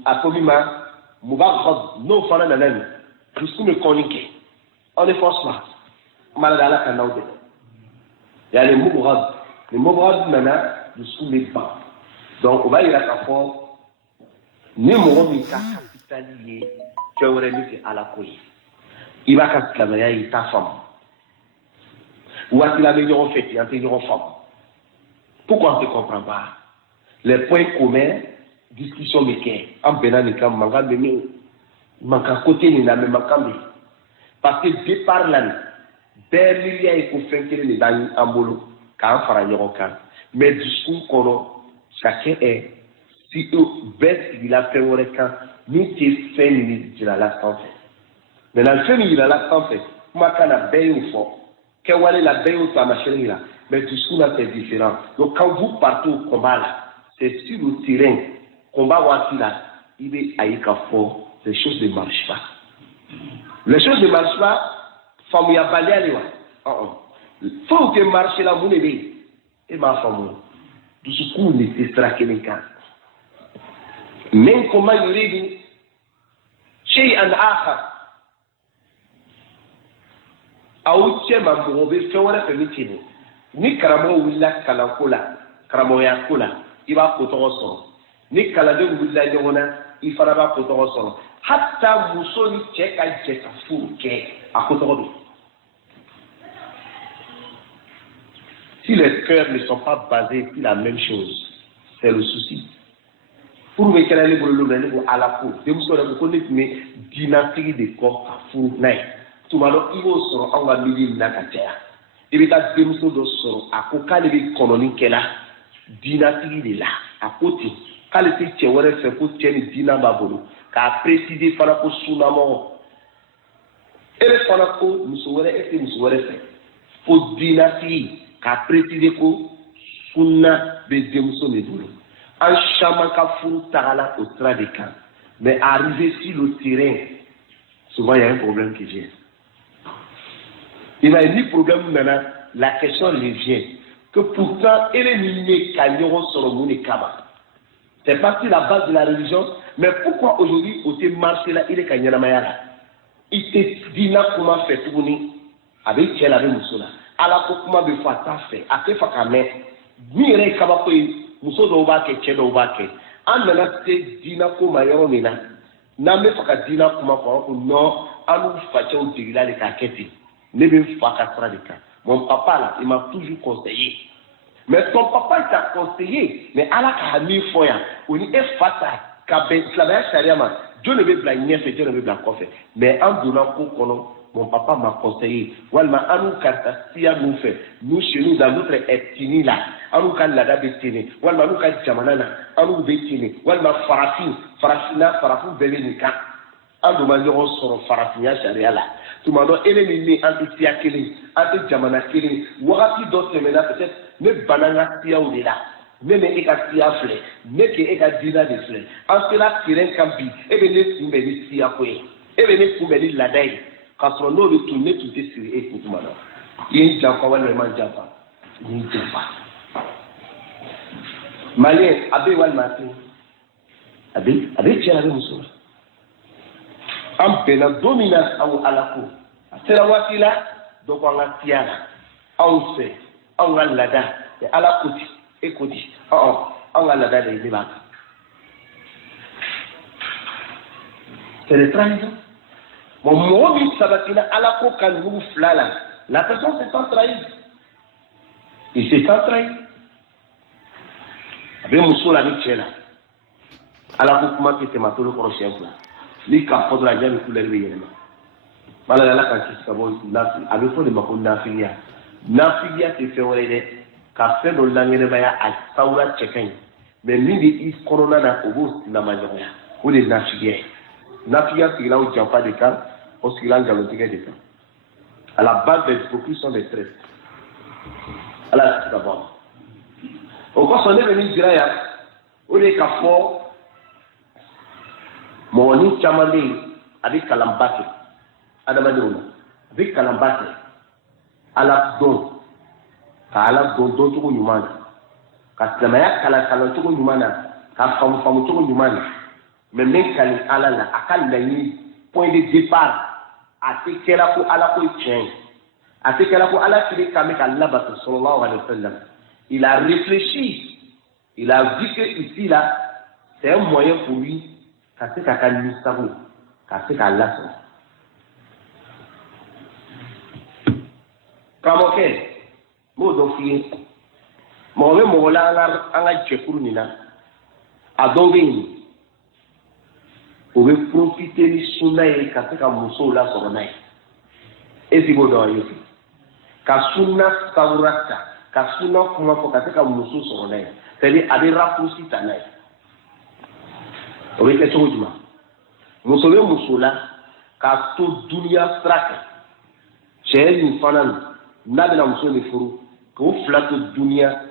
akomima, moubagod, non fana nanan, discours les conique. On ne force pas. Maladala kanaoude. Il y a les moubagod nana, discours les bas. Donc on va y aller à fond. Ni moumika capitalier, tu aurais mis à la couille. Il va casser ta femme. Ou est-ce qu'il avait une fête, il y a une femme. Pourquoi on ne se comprend pas? Les points communs, discussion de qui? En Bénin, il y a un côté, il y a un parce que départ là, il y a un fait qu'il y a un boulot, quand on fait un mais discours qu'on chacun est, si eux baissent, il a fait un requin, nous qui fait une la santé. Mais dans le fait, il a la santé, moi, quand on a bien au fond. La mais discours là c'est différent. Donc quand vous partez au combat là, c'est sur le terrain, combat ou là, il est à fort, les choses ne marchent pas. Les choses ne marchent pas, femme y a balé à l'éwa. Faut que marche là, mon bébé. Et ma femme, tout ce coup n'était straqué les cas. Même comment il est, chez un acha. Aou tient ma bourbe, fait un peu de ni karamo willa kalankola, karamo ya kola, il va potoro son. Ni kalade willa yona, il fera pas potoro son. Hatta muso ni cheka cheka fouke, à potoro. Si les cœurs ne sont pas basés sur la même chose, c'est le souci. Pour me faire les brûlures, à la peau, de me faire reconnaître mes dynasties de corps à fou, naï. tuma dɔ i b'o sɔrɔ anw ka milieu na ka caya i bɛ taa denmuso dɔ sɔrɔ a ko k'ale bɛ kɔnɔni kɛla diinatigi de la a ko ten k'ale tɛ cɛ wɛrɛ fɛ ko cɛ ni diina b'a bolo k'a préciser fana ko sunnamɔgɔ e bɛ fana ko muso wɛrɛ e tɛ muso wɛrɛ fɛ fo diinatigi k'a préciser ko sunna bɛ denmuso min bolo an caman ka furu tagala o sira de kan mais arrivé sur le terrain souvent il y a un problème qui vient. Il m'a dit problème maintenant, la question revient que pourtant elle est liée Kanyon sur le monde Kama. C'est parti la base de la religion, mais pourquoi aujourd'hui au thé marché là il est Kanyon Mayala? Il te dit là comment faire tout ni avec Tchel avec Moussoula. Alors comment me faire ça fait? Après faire quand même, ni rien Kama quoi Mousso d'Oba que Tchel d'Oba que. En maintenant c'est dina comment yoro mina. N'a me faire dina comment quoi non, à nous faire au dégât les caquettes. Ne me pas qu'à de cas. Mon papa là, il m'a toujours conseillé. Mais ton papa il t'a conseillé, mais à la camille foya, on est fata, qu'après la charia man, Dieu ne veut pas nier, Dieu ne veut pas quoi faire. Mais en donnant cours mon papa m'a conseillé. Walma anu kata siya nous fait. Nous chez nous dans notre ethnie là, anu kan lada betine. Walma anu kan jamana là, anu betine. Walma farafina bele nika. Anu manjoro soro farafina charia là. Tout le monde est éliminé entre Tia Kelly, entre Jamana Kelly, Wagati d'autres semaines peut-être, mais Banana Tia ou là, mais Eka Tia Flé, mais Eka Dina de Flé, en cela Kiren Kampi, et bien les Soumeli Tia Koué, et bien les Soumeli Ladaï, quand son nom de tourner tout est sur et tout le monde. Il y a un Japa, le man Japa, il y a un Japa. Malien, Abbé Walmati, Abbé Tia Moussou. An bɛnna don min na aw ala ko a sera waati la dɔ ko an ka siya la anw fɛ anw ka laada ala ko ten e ko ten anw ka laada de ne b'a kan c'est le trahison bon mɔgɔ min sabatina ala ko ka nugu fila la la personne se sent trahi il se sent trahi a bɛ muso la ni cɛ la ala ko kuma tɛ tɛmɛ a tolo kɔrɔ siɲɛ fila. Ni ka fɔdra jaabi couleur bɛ yɛlɛma wala la ka kisi ka bɔ nafi a bɛ fɔ de ma ko nafigiya nafigiya tɛ fɛn wɛrɛ dɛ ka fɛn dɔ langɛrɛbaya a sawura cɛ ka ɲi mais min bɛ i kɔnɔna na o b'o lamaɲɔgɔnya o de ye nafigiya ye nafigiya sigila o janfa de kan o sigila nkalontigɛ de kan à la base des hypocrites sont des traîtres ala y'a kisi ka bɔ a ma o kɔsɔn ne bɛ min jira yan o de ye ka fɔ mɔgɔnin caman bɛ yen a bɛ kalanba kɛ adamadenw na a bɛ kalanba kɛ ala dɔn ka ala dɔn dɔncogo ɲuman na ka silamɛya kalan cogo ɲuman na ka faamu cogo ɲuman na mais min ka nin ala la a ka laɲini point de départ a tɛ kɛra ko ala ko ye tiɲɛ ye a tɛ kɛra ko ala tile kan bɛ ka labato sallallahu alayhi wa sallam il a réfléchi il a vu que ici là c'est un moyen pour lui ka se ka ka nisago ka se k'a lasɔrɔ karamɔgɔkɛ n b'o dɔ f'i ye mɔgɔ bɛ mɔgɔ la an ka jɛkulu nin na a dɔw bɛ yen o bɛ profiter ni sunna ye ka se ka musow lasɔrɔ n'a ye e si b'o dɔn ye ka sunna sawura ta ka sunna kuma fɔ ka se ka muso sɔrɔ n'a ye c'est à dire a bɛ raccourci ta n'a ye. O bɛ kɛ cogo jumɛn muso bɛ muso la k'a to duniya sira kan cɛ nin fana n'a bɛna muso nin furu k'o fila to duniya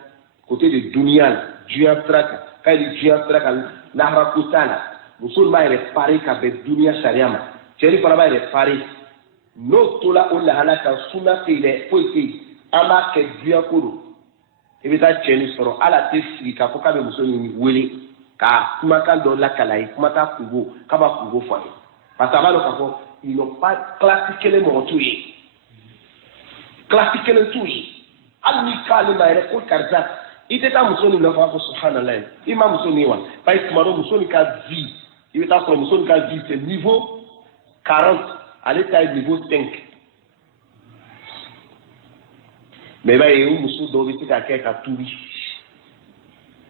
côté de duniya la diɲɛ sira kan k'a ye diɲɛ sira kan lahara ko t'a la muso nin b'a yɛrɛ pari ka bɛn duniya sariya ma cɛ nin fana b'a yɛrɛ pari n'o tola o lahala kan sunna tɛ yen dɛ foyi tɛ yen an b'a kɛ diɲɛ ko don i bɛ taa cɛ nin sɔrɔ ala tɛ sigi k'a fɔ k'a bɛ muso nin wele ka kumakan dɔ lakala ye kumakan kungo k'a b'a kungo fɔ a ye parce que a b'a dɔn k'a fɔ ils n'ont pas classe kelen mɔgɔ t'u ye classe kelen t'u ye hali n'i k'ale ma yɛrɛ ko karisa i tɛ taa muso nin nɔfɛ a ko subhanallah i ma muso nin wa parce que tuma dɔ muso nin ka vie i bɛ taa sɔrɔ muso nin ka vie c'est niveau 40 ale ta ye niveau 5 mais i b'a ye o muso dɔw bɛ se ka kɛ ka tubi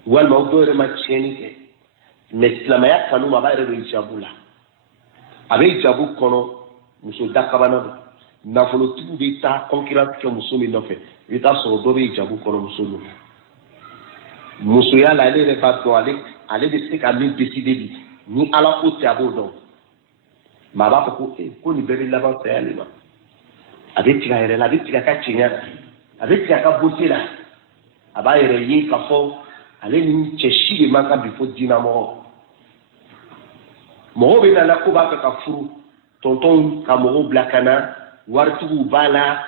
walima dɔw yɛrɛ ma tiɲɛni kɛ mais silamɛya kanu ma a b'a yɛrɛ don hijabu la a bɛ hijabu kɔnɔ muso dakabana don nafolotigiw bɛ taa concurrence kɛ muso min nɔfɛ i bɛ taa sɔrɔ dɔ bɛ hijabu kɔnɔ muso don musoya la ale yɛrɛ b'a dɔn ale bɛ se ka min décider bi ni ala ko tɛ a b'o dɔn maa b'a fɔ ko nin bɛɛ bɛ laban saya de ma a bɛ tigɛ a yɛrɛ la a bɛ tigɛ a ka cɛɲa la a bɛ tigɛ a ka beauté la a b'a yɛrɛ ye k'a fɔ ale ni cɛ si de man kan bi fo diinamɔgɔ mɔgɔw bɛ nana ko b'a fɛ ka furu tɔntɔnw ka mɔgɔw bila ka na waritigiw b'a la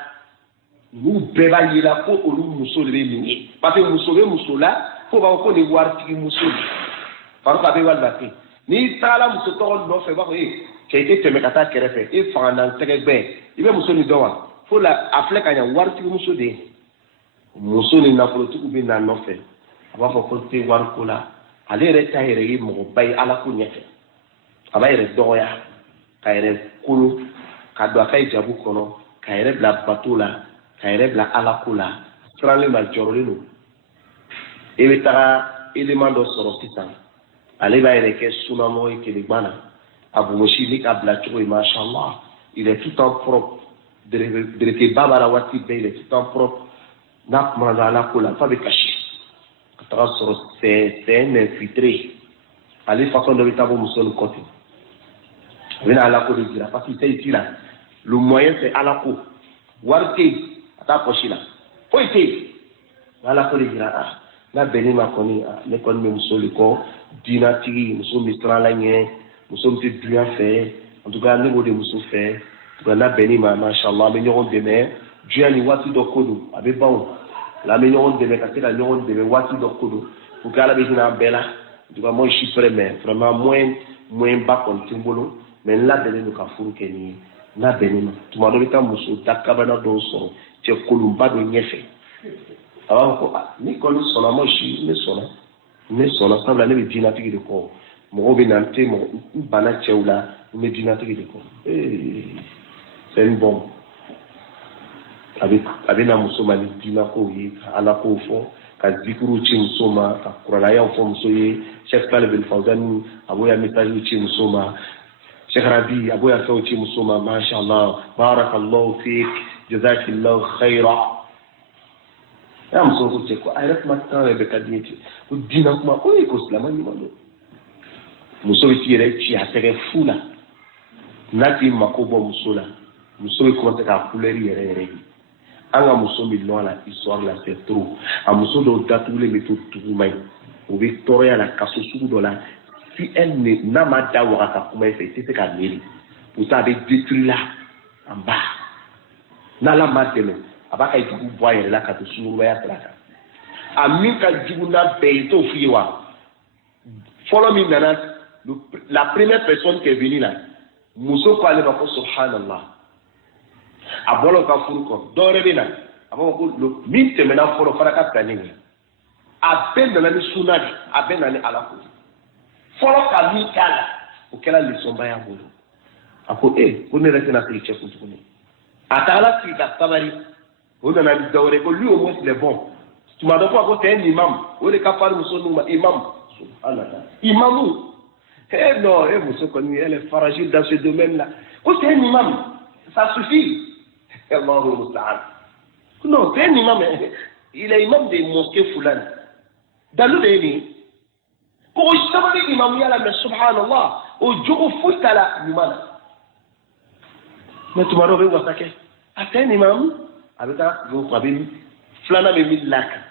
n'u bɛɛ b'a yira ko olu muso de bɛ nin ye parce que muso bɛ muso la ko b'a fɔ ko nin waritigi muso de parce que a bɛ walima ten n'i taara muso tɔgɔ nɔfɛ i b'a fɔ cɛ i tɛ tɛmɛ ka taa kɛrɛfɛ e fanga tɛgɛ gbɛ i bɛ muso nin dɔn wa fo la a filɛ ka ɲɛ waritigi muso de ye muso ni nafolotigiw bɛ na nɔfɛ a b'a fɔ ko n tɛ wariko la ale yɛrɛ t'a yɛrɛ ye mɔgɔba ye ala ko ɲɛfɛ a b'a yɛrɛ dɔgɔya ka yɛrɛ kolo ka don a ka hijabu kɔnɔ ka yɛrɛ bila bato la ka yɛrɛ bila ala ko la siranlen ma jɔrɔlen don e bɛ taga élément dɔ sɔrɔ sisan ale b'a yɛrɛ kɛ sunamɔgɔ ye kelegban na a bomosi ni ka bila cogo ye mashallah il est tout en propre derekeba b'a la waati bɛɛ il est tout en propre n'a kumana don ala ko la fa bɛ kasi ka taga sɔrɔ c'est un infiltré ale façon dɔ bɛ taa bɔ muso ni kɔ ten a bɛna ala ko de jira parce que ici là le moyen c'est ala ko wari tɛ yen a t'a poche la foyi tɛ yen ala ko de jira n'a bɛnnen ma kɔni ne kɔni bɛ muso de kɔ diinatigi muso bɛ siran la ɲɛ muso bɛ tɛ dunya fɛ en tout cas ne b'o de muso fɛ en tout cas n'a bɛnnen ma mashallah an bɛ ɲɔgɔn dɛmɛ diɲɛ ni waati dɔ ko don a bɛ ban o la an bɛ ɲɔgɔn dɛmɛ ka se ka ɲɔgɔn dɛmɛ waati dɔ ko don pour que ala bɛ hinɛ an bɛɛ la en tout cas moi je suis prêt mais vraiment moyen ba kɔni tɛ n bolo mais n labɛnnen don ka furu kɛ nin ye n'a bɛnnen ma tuma dɔ bɛ taa muso dakabana dɔw sɔrɔ cɛ kolonba dɔ ɲɛfɛ a b'a fɔ ko ni kɔni sɔnna moi ne sɔnna sabula ne bɛ diinatigi de kɔ mɔgɔw bɛ na n tɛ n banna cɛw la n bɛ diinatigi de kɔ c'est une bombe a bɛ na muso ma ni diinakow ye ka alakow fɔ ka zikiriw ci muso ma ka kuranayaw fɔ muso ye Cheikh Talib El Fawzani a b'o ya message ci muso ma Cheikh Rabi a b'o ya fɛnw ci muso ma mashallah barakallahu fik jazakillahu khaira ya muso ko cɛ ko a yɛrɛ kuma kan yɛrɛ bɛ ka di ye ten ko diina kuma ko ko silamɛ ɲuman don muso bɛ t'i yɛrɛ ci a tɛgɛ fu la n'a t'i mako bɔ muso la muso bɛ commencer k'a couleur yɛrɛ yɛrɛ ye an ka muso min nɔ la histoire la c'est trop a muso dɔw datugulen bɛ to tuguma ye o bɛ tɔɔrɔya la kaso sugu dɔ la si n'a ma da waga ka kuma i fɛ i tɛ se k'a miiri pourtant a bɛ détruire la en bas n'ala ma dɛmɛ a b'a ka jugu bɔ a yɛrɛ la ka to sungurubaya sira kan a min ka jugu n'a bɛɛ ye i t'o f'i ye wa fɔlɔ min nana la première personne qui est venue là muso ko ale ma ko subhanallah a bɔra ka furu kɔ dɔwɛrɛ bɛ na a b'a fɔ ko min tɛmɛna fɔlɔ fana ka fisa ne ye a bɛɛ nana ni suna de a bɛɛ nana ni ala ko fɔlɔ ka min k'a la o kɛra lesɔnba y'a bolo a ko ko ne yɛrɛ tɛna sigi cɛ kun tuguni a taara sigi ka sabali o nana ni dɔwɛrɛ ko lui au moins il est bon tuma dɔ fɔ ko c'est un imam o de ka farin muso ninnu ma imam subhanallah imamu non muso kɔni elle est fragile dans ce domaine là ko c'est un imam ça suffit Allahu musta'an non c'est un imam il est imam des mosquées fulani dalu de ye nin ko o sabali imamuya la mais subhanallah o jogo foyi t'a la ɲuman na mais tuma dɔ bɛ wasa kɛ a c'est un imam a bɛ taa a bɛ filanan bɛ min lakun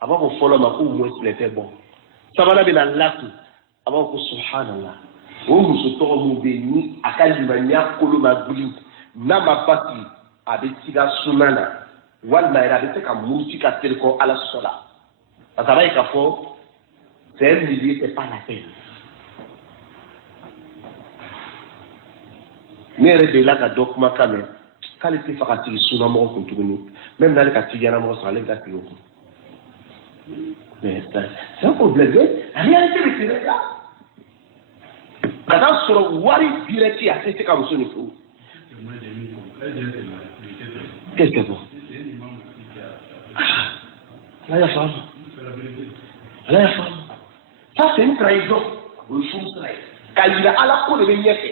a b'a fɔ fɔlɔ ma ko au moins il était bon sabanan bɛ na lakun a b'a fɔ ko subhanallah o muso tɔgɔ min bɛ yen ni a ka limaniya kolo ma gili n'a ma basi a bɛ siga sunan na walima yɛrɛ a bɛ se ka muruti ka teli kɔ ala sɔsɔ la parce que a b'a ye k'a fɔ c'est un milieu c'est pas la peine ne yɛrɛ delila ka dɔ kumakan mɛn k'ale tɛ fɛ ka sigi sunamɔgɔ kun tuguni même n'ale ka tiyanamɔgɔ sɔrɔ ale bɛ taa sigi o kun mais c'est un problème réalité de terrain là ka taa sɔrɔ wari direct a tɛ se ka muso nin furu qu'est-ce que c'est ala y'a faamu ça c'est une trahison o ye furu sira ye ka yira ala ko de bɛ ɲɛfɛ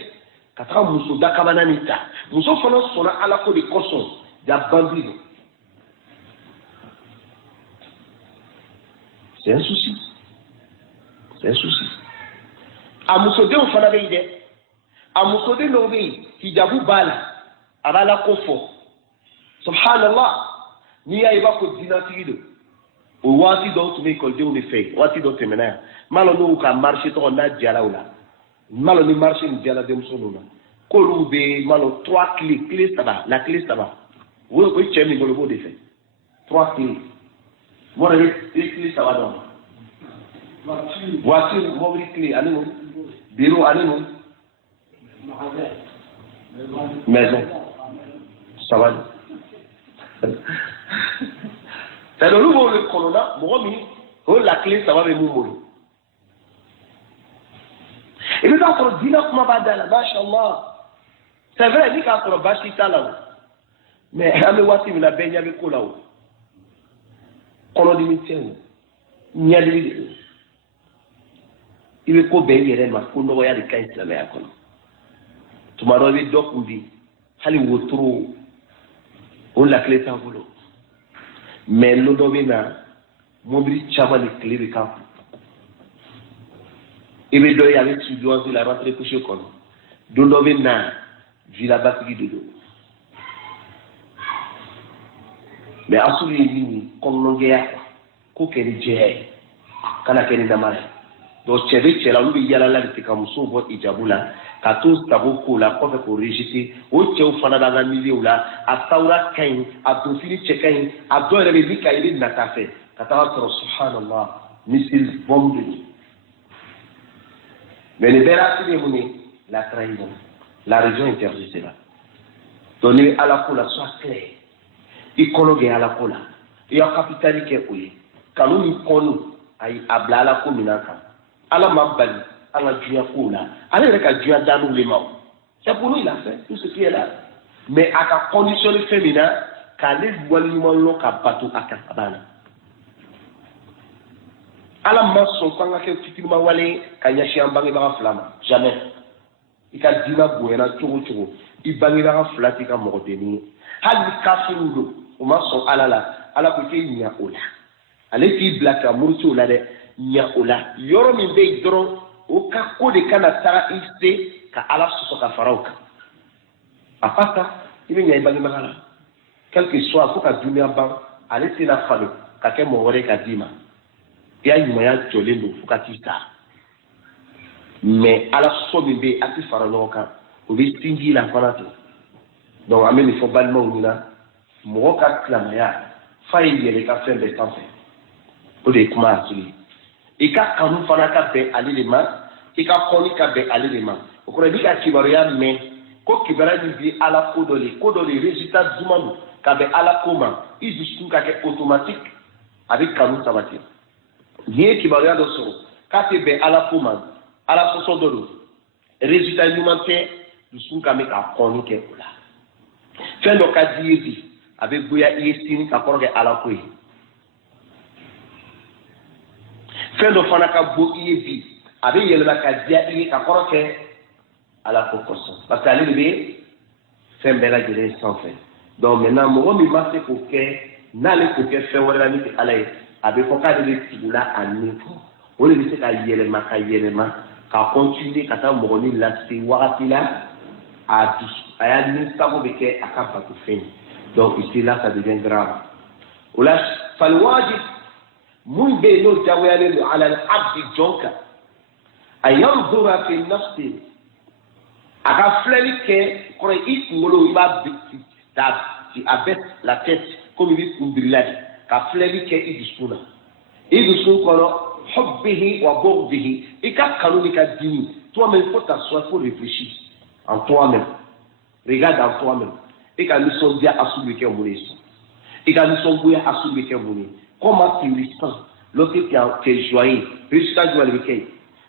Kata muso dakabana nita. Muso fana sona ala ko de koson. Ya bambino. C'est un souci. C'est un souci. A muso de fana be ide. A muso de no be hijabu bala. Abala kofo. Subhanallah. Ni ya iba ko dina tigido. O wati do to me ko de on fait. Wati do temena. Malo no ka marché to na diala ola. Malo ni marché ni diala dem sonuna. Ko lu be malo 3 clés ça la clé ça va. Wo ko chemi ngolo bo de fait. 3 clés. Mo re clés ça va donc. Voiture mobile clé animo. Bureau animo. Maison. Ça va. C'est le nouveau le corona, bon, la clé, ça va me mourir. Et nous avons dit, machallah. C'est vrai, il y a un bâchita là. Mais il y a un wati, il y a un beignet avec là. Qu'on a dit, il y a des. Il y a un beignet, mais qu'on a des cas islamiques. Tu m'as dit, donc, on dit, allez, vous trouvez, on la clé, ça vous. Mais nous devons mobile chama les clés de camp. Et bien, il y avait studio sur la rentrée couchée comme. Nous devons vu la batterie de dos. Mais à ce moment-là, comme nous avons qu'aucun j'ai, quand on a qu'un d'amarre. Donc, c'est vrai que là, nous y allons là, c'est comme ça, votre ijaboula. Quand tous tabou la quoi pour rejeter au tchèo fana dans un milieu là à saura kain à dofili tchekain à doire les vies kaïli n'atafe katara subhanallah misil bombe mais les belles cérémonies la trahison la région interdite c'est là donner à la cola soit clair écologue à la cola et à capitalité oui quand nous connaissons ay abla la cominaka ala mabali ala dunia kola ala reka dunia danu lema c'est pour nous il a fait tout ce qui est là mais à ta condition féminin kale walimo lo ka bato akabana ala maso kanga ke fitima wale kanya shiambangi ba flama jamais ika dina boyena chogo ibangi ba flati ka modeni hali kafirudo o maso ala ko ke nya ola ale ki blaka murto la de nya ola yoro mi be dron o ka ko de kana tara iste ka ala so ka farauka apata ibe nya ibangi magala quel que soit ko ka dunia ban ale tina falo ka ke mo wore ka dima ya yuma ya jolendo fukatista mais ala so mi be ati faraloka o be stingi la fanato donc ameni fo balma unina mo ka klamaya fayi yele ka fembe tanfe o de kuma asili ika kanu fana ka be alilema ika koni ka be alilema o ko bi ka kibaruya men ko kibara ni bi ala kodoli résultat dumanu ka be ala koma izu ka ke automatique avec kanu sabati nie kibaruya do so ka te be ala koma ala soso do résultat numante du ka me ka koni ke kula fendo ka diezi avec boya yestini ka korge ala koyi fendo fana ka bo iyebi abe yelba ka dia iye ka korke ala kokoso parce que ali be fembela jere sans fait donc maintenant mo mi masse ko ke nale ko ke fe wala ni ala abe ko ka de tibula aniko o le se ka yelma ka continuer ka ta mo ni la si wakati la a di aya ni sabo be ke akapa ko fe donc ici là ça devient grave wala fal wajib muy be no jawale ala al abd jonka ayanzura fi nafsi aka fleli ke ko it ngolo iba tab si abet la tête comme il dit umbiladi ka fleli ke idiskuna kono hubbihi wa bughdihi ika kanunika dini toi-même faut t'asseoir pour réfléchir en toi-même regarde en toi-même ika nous sommes bien assoubis ke mouniso ika nous sommes bien assoubis ke mouni comment tu le sens lorsque tu es joyeux résultat du malveillé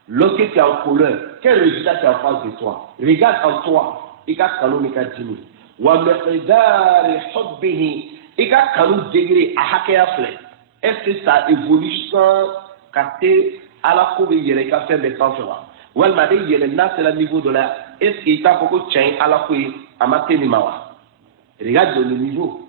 lorsque tu es en colère quel résultat tu as en face de toi regarde en toi ika kanunika dini wa miqdari hubbihi ika kanu degré a hakaya fle est-ce que ça évolue sans capter à la cour yele ka fait des temps là walma de yele na c'est le niveau de la est-ce qu'il t'a beaucoup tient à la fois à matin ni mawa regarde le niveau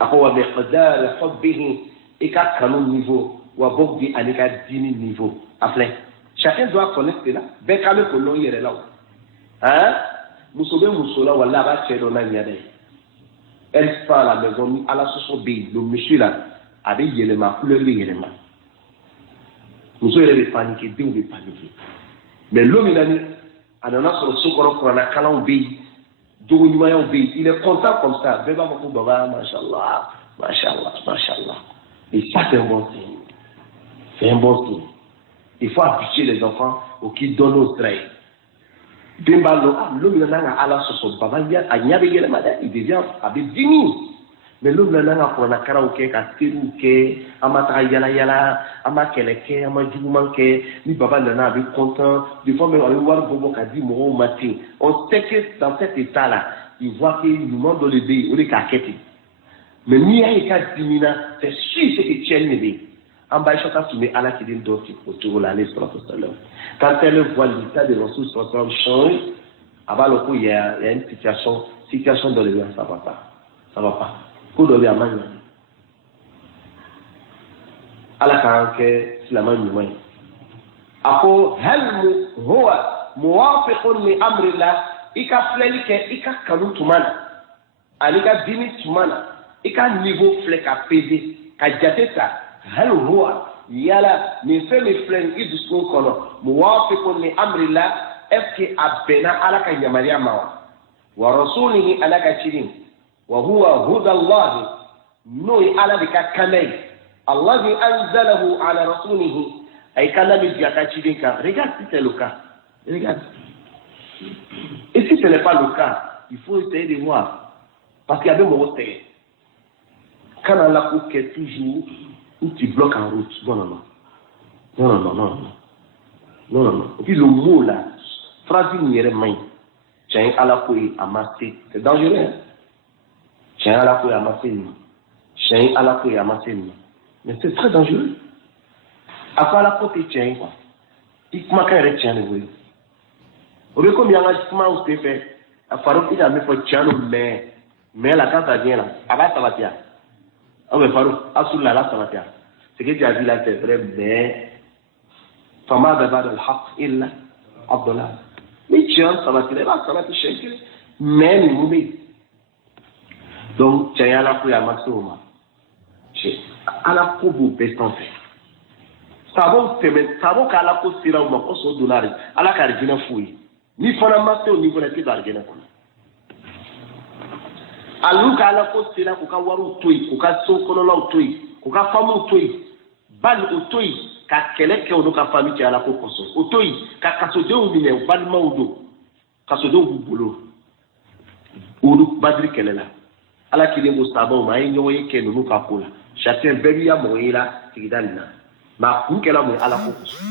akwa biqdar hubbihi ika kanu niveau wa bogdi anika dini niveau afin chacun doit connaître cela ben quand même qu'on yere là hein musola wala ba chedo na nyade elle fait à la maison à la sosobi le monsieur là avec yelema couleur yelema nous sommes les paniqués deux ou paniqués mais l'homme il a dit anana sur le sokoro kurana kala ubi dogo nyuma ubi il est content comme ça beba mako baba machallah et ça c'est un bon signe il faut habituer les enfants au qui donnent au trait Bimbalo, l'homme n'a pas la sauce, baba ya, anya be yele mada, il devient avec dimi. Mais l'homme n'a pas pour la karaoke, ka tiruke, amata yala, amakeleke, amajumanke, ni baba n'a pas content, des fois même on voit bobo ka dit mon matin. On sait que dans cet état-là, il voit qu'il nous demande de l'aider, on est kaketi. Mais ni a ka dimina, c'est sûr c'est que tienne l'aider. En bas, chacun se met à la kidine d'autres autour de l'année sur la sallam. Quand elle voit l'état des ressources sur la change, avant le coup, il y a une situation dans le vie, ça va pas. Coup de vie à manger. À la caractère, c'est la main du moyen. Après, hel huwa muwafiqun li amrillah, ika flelike, ika kanu tumana, alika dini tumana, ika niveau flek a pesé, ka jateta. هل هو يلا من فم فلان يدسون كنا موافق لأمر الله أفكي أبنا على كنيماريا ماوا ورسوله على كشرين وهو هدى الله نوي على بك كناي الله أنزله على رسوله أي كلام بك كشرين كا regarde si c'est le cas regarde et si ce n'est pas le cas il faut essayer de voir parce qu'il y a des moments quand on l'a fait toujours où tu bloques en route. Non. Et puis le mot là, phrase n'y est main. Tiens, à la fois amassé. C'est dangereux. Tiens, à la fois amassé. Tiens, à la fois amassé. Mais c'est très dangereux. À part la côté tiens, quoi. Il manque un retien de vous. Au lieu comme il y a un agissement où c'est fait, à Farouk, il a mis pour tiens, mais la carte vient là. Avant, ça va tiens. Ah mais Farouk, Assoula là ça va faire. Ce que tu as dit là c'est vrai, mais Fama d'abad al-haq illa Abdullah. Mais tiens, ça va te chercher. Mais nous moumé. Donc, tu as la couille à Massouma. À la couille vous baissez en fait. Savons qu'à la couille c'est là où on se donne à la carrière fouille. Ni fana massé au niveau de la carrière. Aluka ala ko sila ko ka waru toyi ko ka so kono la toyi ko ka famu toyi bal o toyi ka keleke o do ka fami ti ala ko koso o toyi ka kaso de o mine bal mawdo kaso de o bolo o do badri kelela ala kile mo sabo ma yi nyo yi kenu ka kola chacun bebi ya mo ila tigidalina ma ku kela mo ala ko koso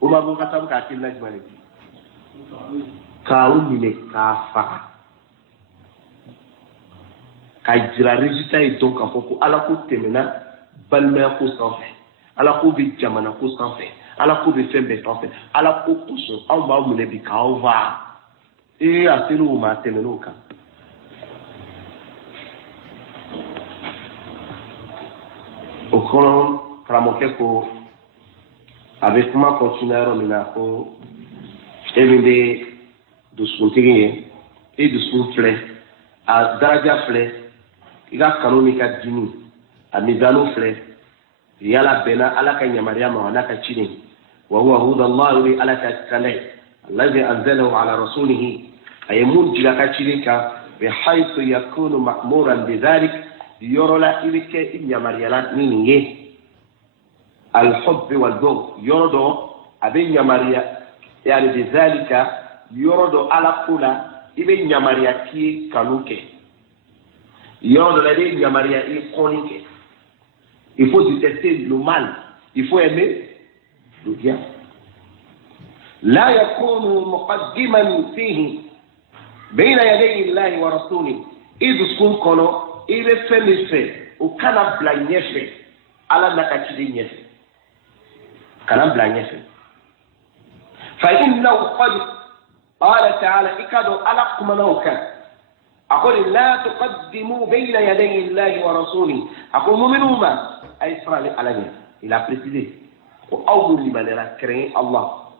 o ma go ka tabu ka kinna jmane ka o mine ka fa ka jira résultat yi donc en fait ala ko temena balmaya ko sanfɛ ala ko bɛ jamana ko sanfɛ ala ko bɛ fɛn bɛɛ sanfɛ ala ko kosɔn anw b'aw minɛ bi k'aw va a sera o ma a tɛmɛn'o kan o kɔnɔ karamɔgɔkɛ ko a bɛ kuma continuer yɔrɔ min na ko e min bɛ dusukuntigi ye e dusukun filɛ a daraja filɛ i ka kanu n'i ka dimi a mizanu filɛ yala bɛnna ala ka yamaruya ma n'a ka ciden wa huwa hudallahi ni ala ka kala ye allazi anzalahu ala rasulihi a ye mun jira ka ciden kan bihaythu yakunu ma'muran bidhalik yɔrɔ la i bɛ kɛ i yamaruyala ni nin ye alhubbi walbugd yɔrɔ dɔ a bɛ yamaruya yani bidhalika yɔrɔ dɔ ala ko la i bɛ yamaruya k'i ye kanu kɛ yɔrɔ dɔ la i bɛ yamaruya i ye kɔni kɛ il faut détester le mal il faut aimer le bien لا يكون مقدما فيه بين يدي الله ورسوله إذ سكون كونو إذا فمسه وكان بلا نيفه على نكاتي نيفه كان بلا نيفه فإنه قد قال تعالى إكادو ألقم نوكا أقول لا تقدموا بين يدي الله ورسوله أقول مؤمنون أي إسرائيل على il a précisé ko aw mu limanera créer Allah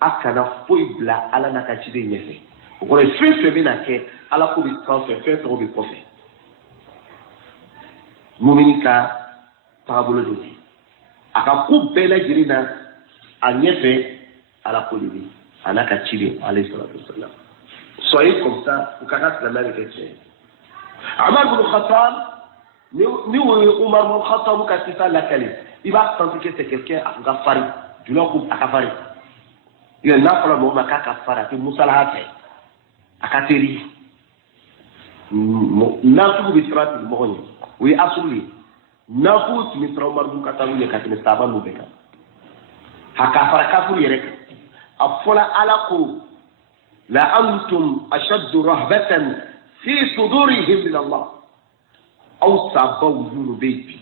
akana foy bla ala na ka chide nyefe ko le fait bi na ke ala ko bi transfert fait ko bi profet muminika tabolo do aka ku bela jirina a nyefe ala ko bi ana ka chide alayhi salatu wassalam soyez comme ça vous kana la même question Omar ibn Khattab ni Omar ibn Khattab ka tifa la kale il va sentir que c'est quelqu'un à Gafari, du nom comme Akafari. Il y a un enfant de Moussa Kafara, qui est Moussa Lahate, Akateri. N'importe où tu vas te mourir. Oui, absolument. N'importe où tu vas te mourir, tu vas te mourir. Akafara Kafuri Erek. Afola Alako. La antum ashaddu rahbatan fi sudurihim min Allah. Aw sabaw yunubayti.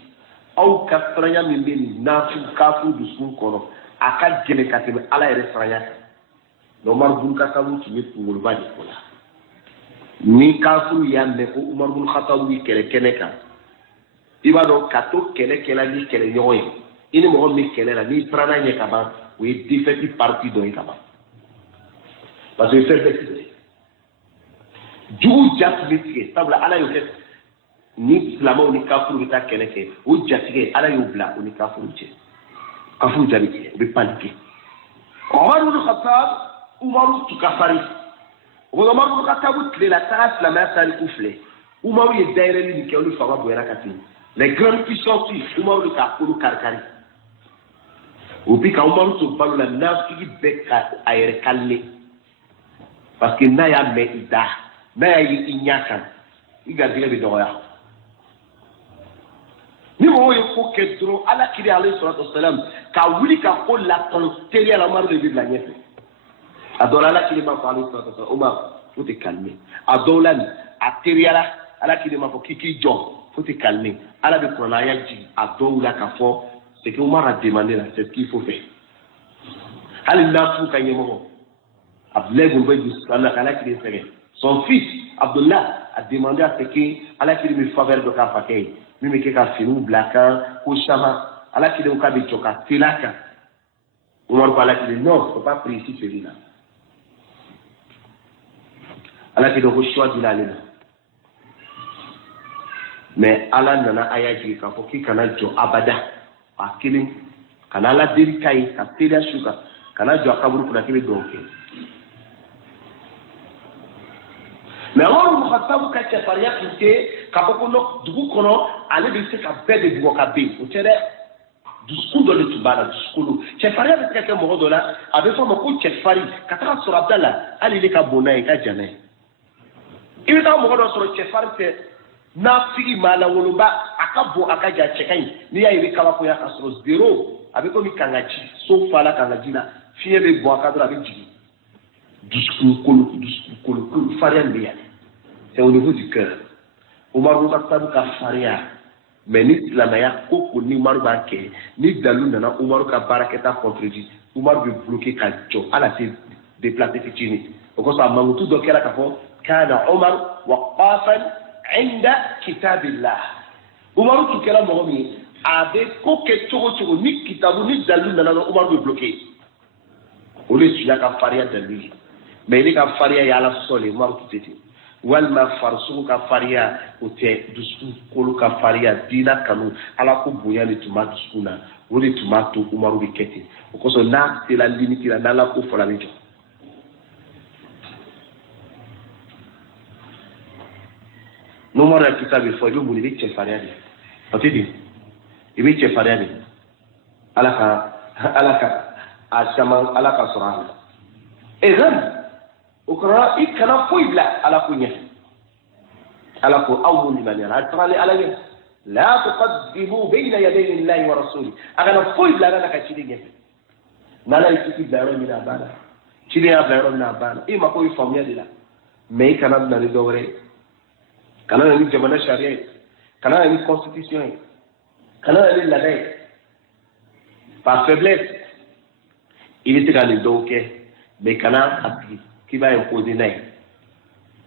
Aw ka faranya min bɛ nin nafi kafu dusukun kɔnɔ a ka gɛlɛn ka tɛmɛ ala yɛrɛ faranya kan Umar bun Khattab tun bɛ kunkoloba de ko la ni kafu y'a mɛn ko Umar bun Khattab ye kɛlɛ kɛnɛ kan i b'a dɔn ka to kɛlɛ ni kɛlɛɲɔgɔn ye i ni mɔgɔ min bɛ kɛlɛ la n'i taara ɲɛ ka ban o ye défaite partie dɔ ye ka ban parce que fɛn bɛɛ tigɛ jugu ja tun bɛ tigɛ sabula ala y'o kɛ ni silamɛw ni kafuru bɛ taa kɛlɛ kɛ o jatigɛ ala y'o bila o ni kafuru cɛ kafuru jaabi tigɛ o bɛ panike Omar ibn Khattab Umaru tun ka farin o Omar ibn Khattab tilela taga silamɛya tariku filɛ Umaru ye dayɛlɛli min kɛ olu fanga bonyana ka ten les grandes puissances Umaru de k'a kolo kari-kari o bi ka Umaru to balo la nafigi bɛɛ ka a yɛrɛ kalile parce que n'a y'a mɛn i da n'a y'a ye i ɲɛ kan i garijɛgɛ bɛ dɔgɔya ni mɔgɔw ye ko kɛ dɔrɔn ala kiri alayhi salatu wasalam ka wuli ka ko lakɔlɔ teriya la Umaru de bɛ bila ɲɛfɛ a dɔw la ala kiri ma fɔ alayhi salatu wasalam Umar faut te calmer a dɔw la a teriya la ala kiri ma fɔ k'i k'i jɔ faut te calmer ala bɛ kuranna aya jigin a dɔw la ka fɔ c'est que Umar a demandé là c'est ce qu'il faut faire hali nafu ka ɲɛmɔgɔ Abdoulaye ibn Ubay ala kiri sɛgɛn son fils Abdullah a demandé à ce que ala kiri bɛ faveur dɔ k'a fa kɛ ye min bɛ kɛ ka finiw bila kan ko caman ala kiri k'a bɛ jɔ ka teliya kan Umaru ko ala kiri non faut pas prier ici celui-là ala kiri ko choix dila ale la mais ala nana aya jigin k'a fɔ k'i kana jɔ abada a kelen kana ala deli ka ye ka teliya su kan kana jɔ a kaburu kunna k'i bɛ dugawu kɛ mais Umar ibn Khattab ka cɛfarinya tun tɛ k'a fɔ ko dugu kɔnɔ ale bɛ se ka bɛɛ de bugɔ ka ben o tɛ dɛ dusukun dɔ de tun b'a la dusukolo cɛfarinya bɛ se ka kɛ mɔgɔ dɔ la a bɛ fɔ a ma ko cɛfarin ka taga sɔrɔ Abdala hali ne ka bon n'a ye ka jan n'a ye i bɛ taa mɔgɔ dɔ sɔrɔ cɛfarin tɛ nafigi maa lankolonba a ka bon a ka jan cɛ ka ɲi n'i y'a ye i bɛ kabakoya ka sɔrɔ zéro a bɛ komi kangaji so fa la kangaji la fiɲɛ bɛ bɔn a kan dɔrɔn a bɛ jigin dusukolo farinya bɛ yan c'est au niveau du cœur Umar ibn Khattab ka farinya mais ni silamɛya ko ko ni Umaru b'a kɛ ni dalu nana Umaru ka baarakɛta contredit Umaru bɛ bloqué ka jɔ ala se déplacer fitinin o kosɔn a mankutu dɔ kɛra k'a fɔ kana Umar waqafan inda kitabillah Umaru tun kɛra mɔgɔ min ye a bɛ ko kɛ cogo cogo ni kitabu ni dalu nana Umaru bɛ bloqué o de tun y'a ka farinya dalu ye mais ne ka farinya ye ala sɔsɔ le Umaru tun tɛ ten walima farisugu ka farinya o tɛ dusukolo ka farinya diina kanu ala ko bonya de tun b'a dusukun na o de tun b'a to Umaru bɛ kɛ ten o kosɔn n'a sera limite la n'ala ko fɔla bɛ jɔ n'Umaru ya kita bɛ fɔ i bɛ mun i bɛ cɛfarinya de o tɛ ten i bɛ cɛfarinya de ala ka a caman ala ka sɔrɔ a la ezan o kɔrɔ i kana foyi bila ala ko ɲɛ ala ko aw mun limaniya a taara ni ala ɲɛ la tuqaddimu bayna yaday Allahi wa rasuli a kana foyi bila ala ka ciden ɲɛfɛ n'ala ye kiti bila yɔrɔ min na a banna ciden y'a bila yɔrɔ min na a banna i mako ye faamuya de la mais i kana na ni dɔ wɛrɛ ye kana na ni jamana sariya ye kana na ni constitution ye kana na ni laada ye par faiblesse i bɛ se ka nin dɔw kɛ mais kana asigi qui va imposer naï.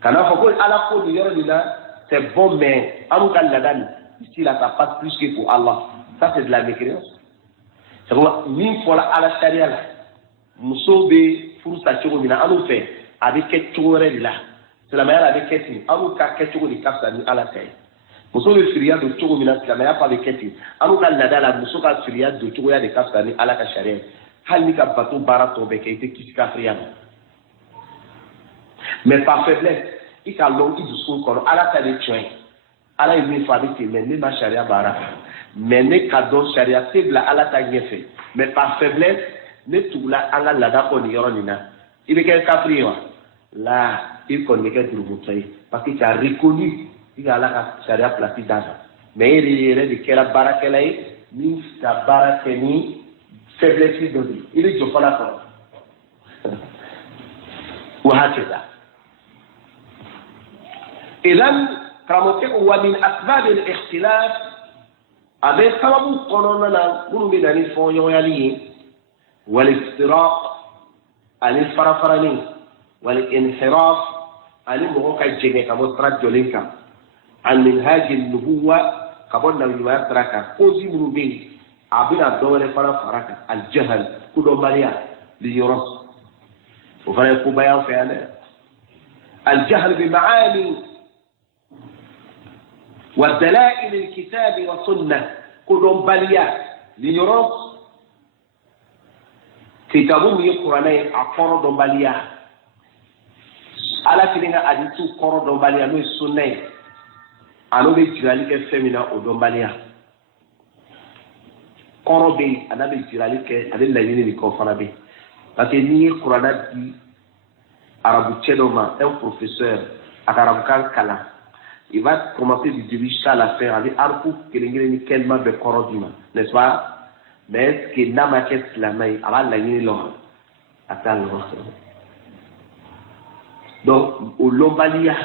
Kana faut que ala ko du yoro dina c'est bon mais amuka ladan ici là ça passe plus que pour Allah. Ça c'est de la mécréance. C'est comme mille fois ala sharia là. Musobe furusa chogo mina anu fait avec quelque chose là. C'est la manière avec quelque chose. Amuka quelque chose de kapsa ni ala fait. Musobe firia de chogo mina c'est la manière pas avec quelque chose. Amuka ladan la musoka firia de chogo ya de kapsa ni ala ka sharia. Hal ni ka bateau bara tobe qui était kiska fria. Mais par faiblesse, il a longi du son qu'on a la tête de tuer. Allah est venu fabriquer, mais ne ma charia bara. Mais ne cadeau charia, c'est la Allah t'a rien fait. Mais par faiblesse, ne tout la Allah l'a d'accord ni yoronina. Il est quel capri là, il connaît quel truc parce qu'il a reconnu, il a la charia placée dans. Mais il est de quelle bara qu'elle est, ni sa bara ni faiblesse de lui. Il est du fala ou hacheza. إذن كرامتك ومن أسباب الاختلاف أبي سبب قانوننا من من الفون يالي والافتراق عن الفرفرني والانحراف عن الموقع الجنة كمسترد جولينكا عن منهاج النبوة كبرنا بما يترك فوزي من بين أبينا الدولة فرفرك الجهل كل ماليا ليرس وفلا يكون بيان فعلا الجهل بمعاني ودلائل الكتاب والسنة كلهم بليا ليرس كتابهم يقرأنا أقرأ دمبليا على كلنا أديتو قرأ دمبليا نو السنة أنا بيجرالي كفمنا ودمبليا قرأ بي أنا بيجرالي كأدل ليني بكوفنا بي لكن ني قرأنا دي Arabe Tchédoma, un professeur, Arabe Kala, il va commencer du début jusqu'à la fin avec Arkou, qui est quellement de Korodima, n'est-ce pas? Mais est-ce que Namaket la main, avant la ligne l'homme, attends le reste. Donc, au Lombalia,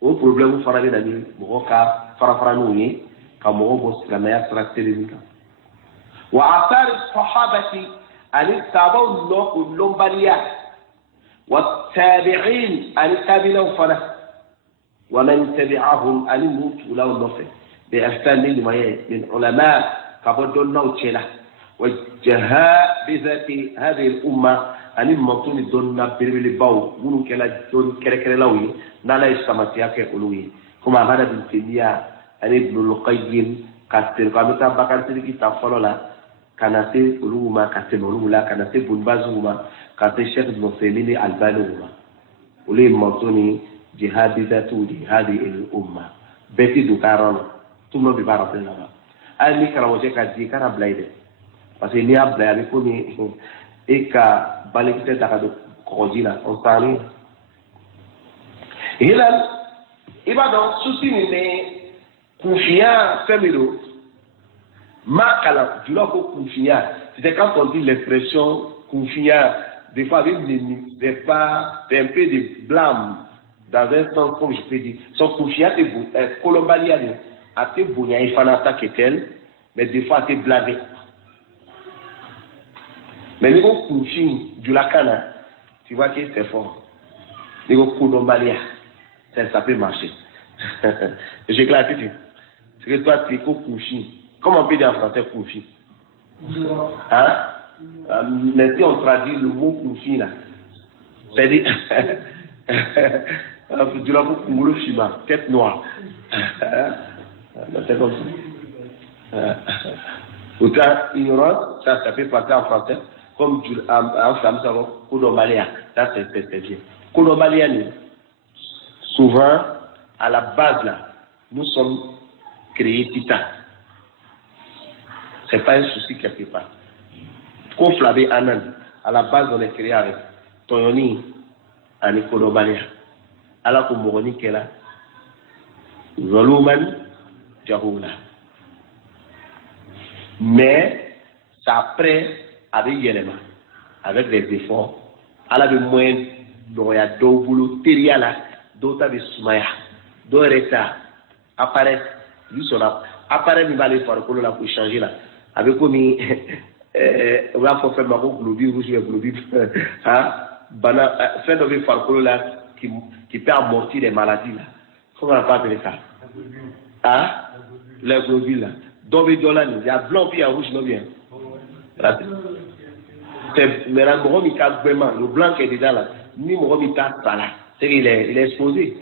au problème, vous ferez la nuit, Moroka, Farafranouye, comme Morobos, la meilleure sera télévision. Wa Asar Sahabati, Ali Sabon, Lombalia. والتابعين أن تابعوا فله ومن تبعهم أن يموتوا له النفع بأحسن من علماء كبدون نوتشلا وجهاء بذات هذه الأمة أن يموتون الدون بربل باو ونو كلا دون كركر لوي نالا يستمتع كأولوي كما هذا بالتنيا أن ابن القيم كاتر كامتا بكر تلقي تفضل كانت علوما كاتر علوما كانت بنبازوما كاتر شيخ المسلمين البانوما ولي مطوني جهاد ذاتودي هذه الأمة بيتي دوكارون ثم ببارة الله أني كراموجي كاتي كرام بلايد parce que ni a bلايد كوني إيكا بالكتة تكادو كوجيلا أنصاري هلا إبادو سوسيني كوفيا فميلو ما كلا جلوكو كوفيا c'est quand on dit l'expression كوفيا des fois avec des pas un peu de blâme dans un sens comme je peux dire son confiance est colombalia a été bougna il fallait attaquer tel mais des fois a été blâmé mais les confiance du lacana tu vois que c'est fort les colombalia ça peut marcher j'ai clair tu c'est que toi tu es confiance comment on peut dire en français confiance hein mais si on traduit le mot confiance là c'est-à-dire tu l'as beaucoup moulu chima tête noire c'est comme ça autant ignorance ça peut passer en français comme en français Kodomalia ça c'est bien Kodomalia souvent à la base là nous sommes créés tita c'est pas un souci quelque part Koflabe Anan à la base on est créé avec Toyoni à Kodomalia ala ko mogoni kela zaluman jahula mais ça après avec yelema avec des efforts ala be moyen do ya do bulu teriala do ta be sumaya do reta apparaît lui sera apparaît mi balé for ko la pour changer là avec comme on va faire ma globi rouge et globi fait de farcolo là qui peut amortir les maladies là. Comment on va appeler ça? Les globules là. Donc il y a blanc puis il y a rouge non bien. C'est maintenant le blanc qui est dedans là. Ni mon là. C'est qu'il est exposé.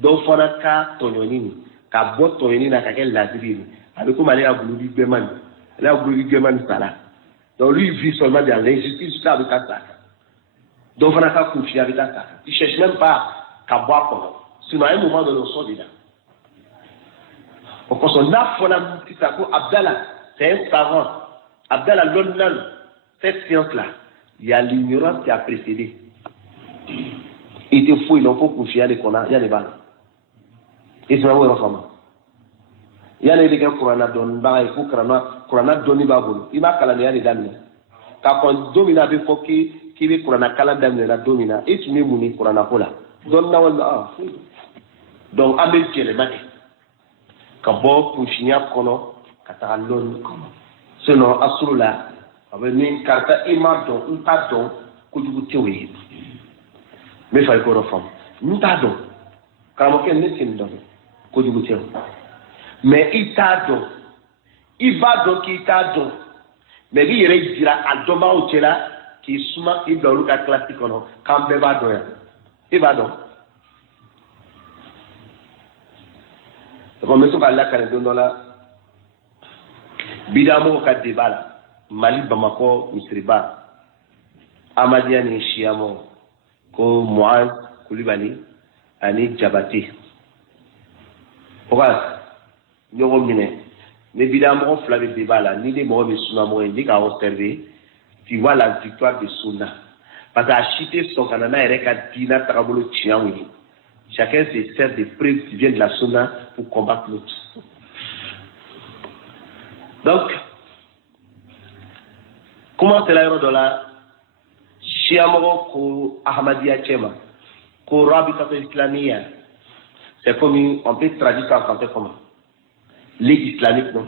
Donc il faut que tonionini, ka boîte tonionini na kakel laziri. Avec comment aller à globi beman. Là globi beman ça là. Donc lui, il vit seulement dans l'injustice jusqu'à avec ça. Donc, on n'a qu'à confier avec ça. Il ne cherche même pas qu'à boire pendant. Sinon, à un moment donné, on sort dedans. Donc, on a fait un petit saco. Abdallah, c'est un savant. Abdallah, l'homme, cette science-là, il y a l'ignorance qui a précédé. Il te faut, il n'en faut confier à l'école. Il y a des balles. Et c'est vraiment un enfant. Il y a des gens qui ont donné, il m'a calandé les dames. Quand on domine avec Foki, qui veut qu'on a calandé la domina, et tu n'es mouni pour en appeler. Donc, à mes pieds, les mains. Quand bon, pour finir, qu'on a l'on, sinon, à ce là, avec une carte, il m'a donné, un pardon, que tu vous tuez. Mais il faut qu'on reforme. Nous pardon. Quand on n'est qu'une donne, que tu vous tuez. Mais il t'a donné. Il va donc, il t'a donné. Mais il dira à Doma ou Tchela, qui est souvent, il doit le classique, quand il va donner. Il va donc. Comme ça, Allah quand on là, bidamo ka débat là, Mali Bamako Misriba, Amadia ni Chiamo, ko Moaz Koulibaly, ani Djabate. Pourquoi? Nous mine. Mais bidamo flavé débat là, ni des mots de Sunamo ni qu'à observer, tu vois la victoire de Sunna. Parce qu'à chiter son canana et reka dina tarabolo chiaoui. Chacun se sert des preuves qui viennent de la Sunna pour combattre l'autre. Donc, comment c'est l'aéro de la Chiamoro ko Ahmadiyya Chema, ko Rabita Islamia? C'est comme on peut traduire ça en français comment? Ligue islamique, non?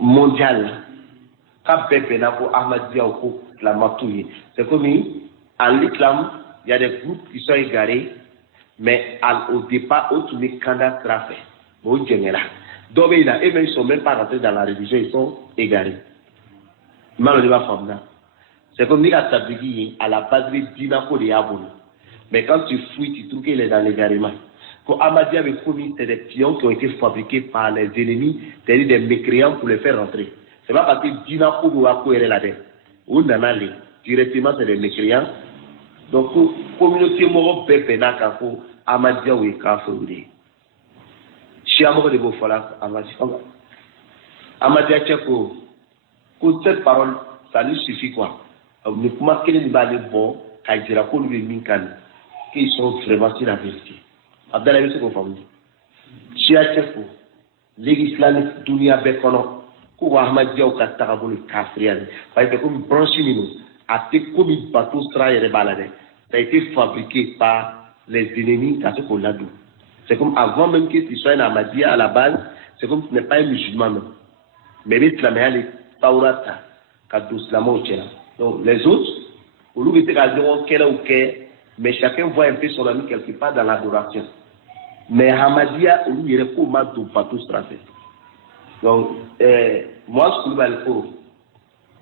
Mondiale. Quand Bébéna pour Ahmadiyya ou pour Islamatouye. C'est comme en l'islam, il y a des groupes qui sont égarés. Mais au départ, tous les candidats sera fait. Donc, et même ils ne sont même pas rentrés dans la religion, ils sont égarés. C'est comme à la base de Dinako de Yaboul. Mais quand tu fouilles, tu trouves qu'il est dans l'égarement. Quand Ahmadiyya avait promis, c'est des pions qui ont été fabriqués par les ennemis, c'est-à-dire des mécréants pour les faire rentrer. C'est pas parce que Dinako ou Ako est là-dedans. Ou Nanale, directement, c'est des mécréants. Donc, communauté moro bébéna kako Ahmadiyya ou Kafouri. Chiamoro de Bofola, Ahmadiyya Tcheko. Pour cette parole, ça lui suffit quoi? Ne pouvons pas qu'il y ait des bons, qu'il y ait des minkani, qui sont vraiment sur la vérité. Abdallah Yusuf Ofamoudi. Chia Tcheko, l'islamique dunia bekono, pour Ahmadiyya ou Katarabolo Kafriane. Parce que comme branche nous. A été comme un bateau straille et baladé. Ça a été fabriqué par les ennemis à ce qu'on l'a dit. C'est comme avant même que tu sois un Ahmadiyya à la base, c'est comme tu n'es pas un musulman. Mais les Islamés, les Taurata, Kadoslamo, donc les autres, au lieu de dire quel ou quel, mais chacun voit un peu son ami quelque part dans l'adoration. Mais Ahmadiyya, au lieu de dire comment tu bateau straille. Donc, moi, ce que je veux dire,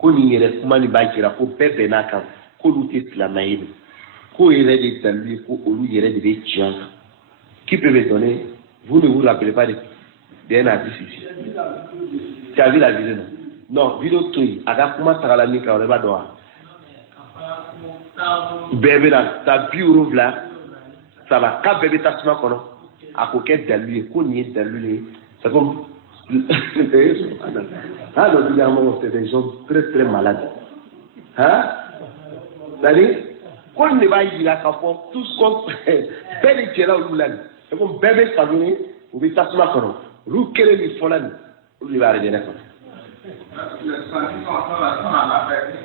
ko ni yɛrɛ kuma ni b'a jira ko bɛɛ bɛn n'a kan k'olu tɛ silamɛ ye ko yɛrɛ de dalili ko olu yɛrɛ de bɛ tiɲɛ kan qui peut me donner vous ne vous rappelez pas d'un indice ici tu as vu la vidéo non vidéo to yi a ka kuma tagala min kan o de b'a dɔn wa bɛɛ bɛ na ta 70 ça va k'a bɛɛ bɛ tasuma kɔnɔ a ko kɛ dalili ye ko nin ye dalili ye c'est comme alors, évidemment, c'est des gens très très malades. Hein? C'est-à-dire, quand on va y aller, tout ce qu'on fait, bébé qui est là, c'est comme bébé famille, ou bien ça se marque, ou quel est le folan, ou il va arriver là.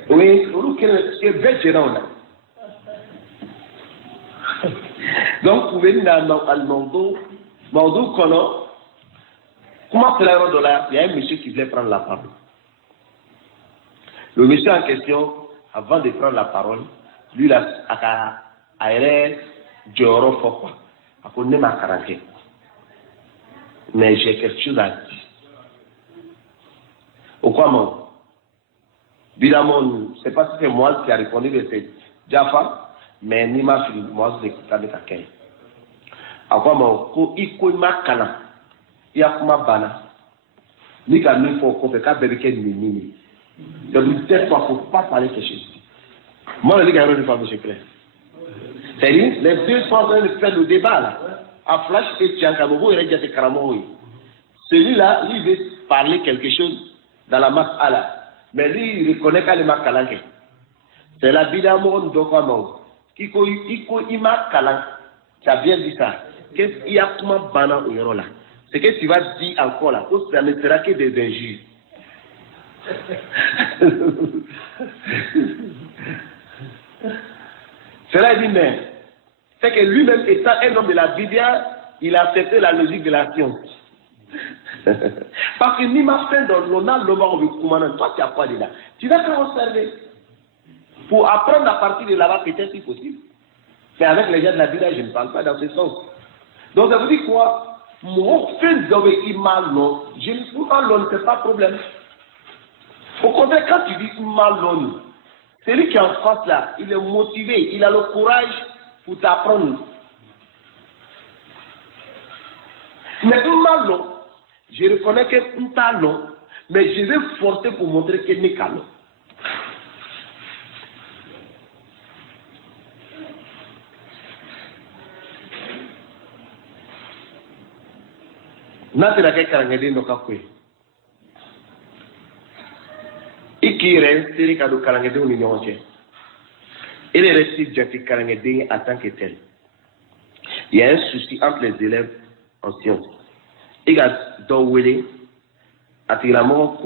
Oui, ou quel est le bébé qui est là. Donc, vous pouvez dire à Mando Kono. Comment faire un dollar? Il y a un monsieur qui voulait prendre la parole. Le monsieur en question, avant de prendre la parole, lui, a Dioro Fokwa. A connu ma caractère. Mais j'ai quelque chose à dire. Au quoi, mon? Évidemment, c'est pas si c'est moi qui a répondu de cette Jaffa, mais ni ma fille, moi, je l'ai écouté avec quelqu'un. À quoi, mon? Ko iko ma kana, ya kuma bana. Ni ka mi faut qu'on fait qu'à bébé qu'elle mini. Donc, peut-être qu'il ne faut pas parler quelque chose. Moi, je dis qu'il y a une femme, monsieur Claire. C'est-à-dire, les deux sont en train de faire le débat, là. À Flash et Tiankamogo, il a dit Karamoui. Celui-là, lui, veut parler quelque chose dans la masse à là. Mais lui, il reconnaît qu'elle est ma kalanke. C'est la bidamon d'Okwamon. Iko ima kalan. Tu as bien dit ça. Qu'est-ce qu'il y a comme bana au yoro là? C'est que tu vas dire encore là. Ça ne sera que des injures. Cela dit, mais c'est que lui-même étant un homme de la Bible, il a accepté la logique de la science. Parce que ni ma fin dans l'honneur, toi tu as quoi dedans? Tu vas faire observer. Pour apprendre à partir de là-bas, peut-être si possible. Mais avec les gens de la Bible, je ne parle pas dans ce sens. Donc ça veut dire quoi? Mon fin d'obéissement, je ne peux pas l'homme, c'est pas problème. Au contraire, quand tu dis malon, celui qui est en face là, il est motivé, il a le courage pour t'apprendre. Mais malon, je reconnais que c'est un talon, mais je vais forcer pour montrer qu'il n'est qu'un talon. Natira ke karangede no kakwe. Ikire siri kadu karangede ni nyonche. Il est resté jati karangede en tant que tel. Il y a un souci entre les élèves en sciences. Il y a d'ouwele atiramo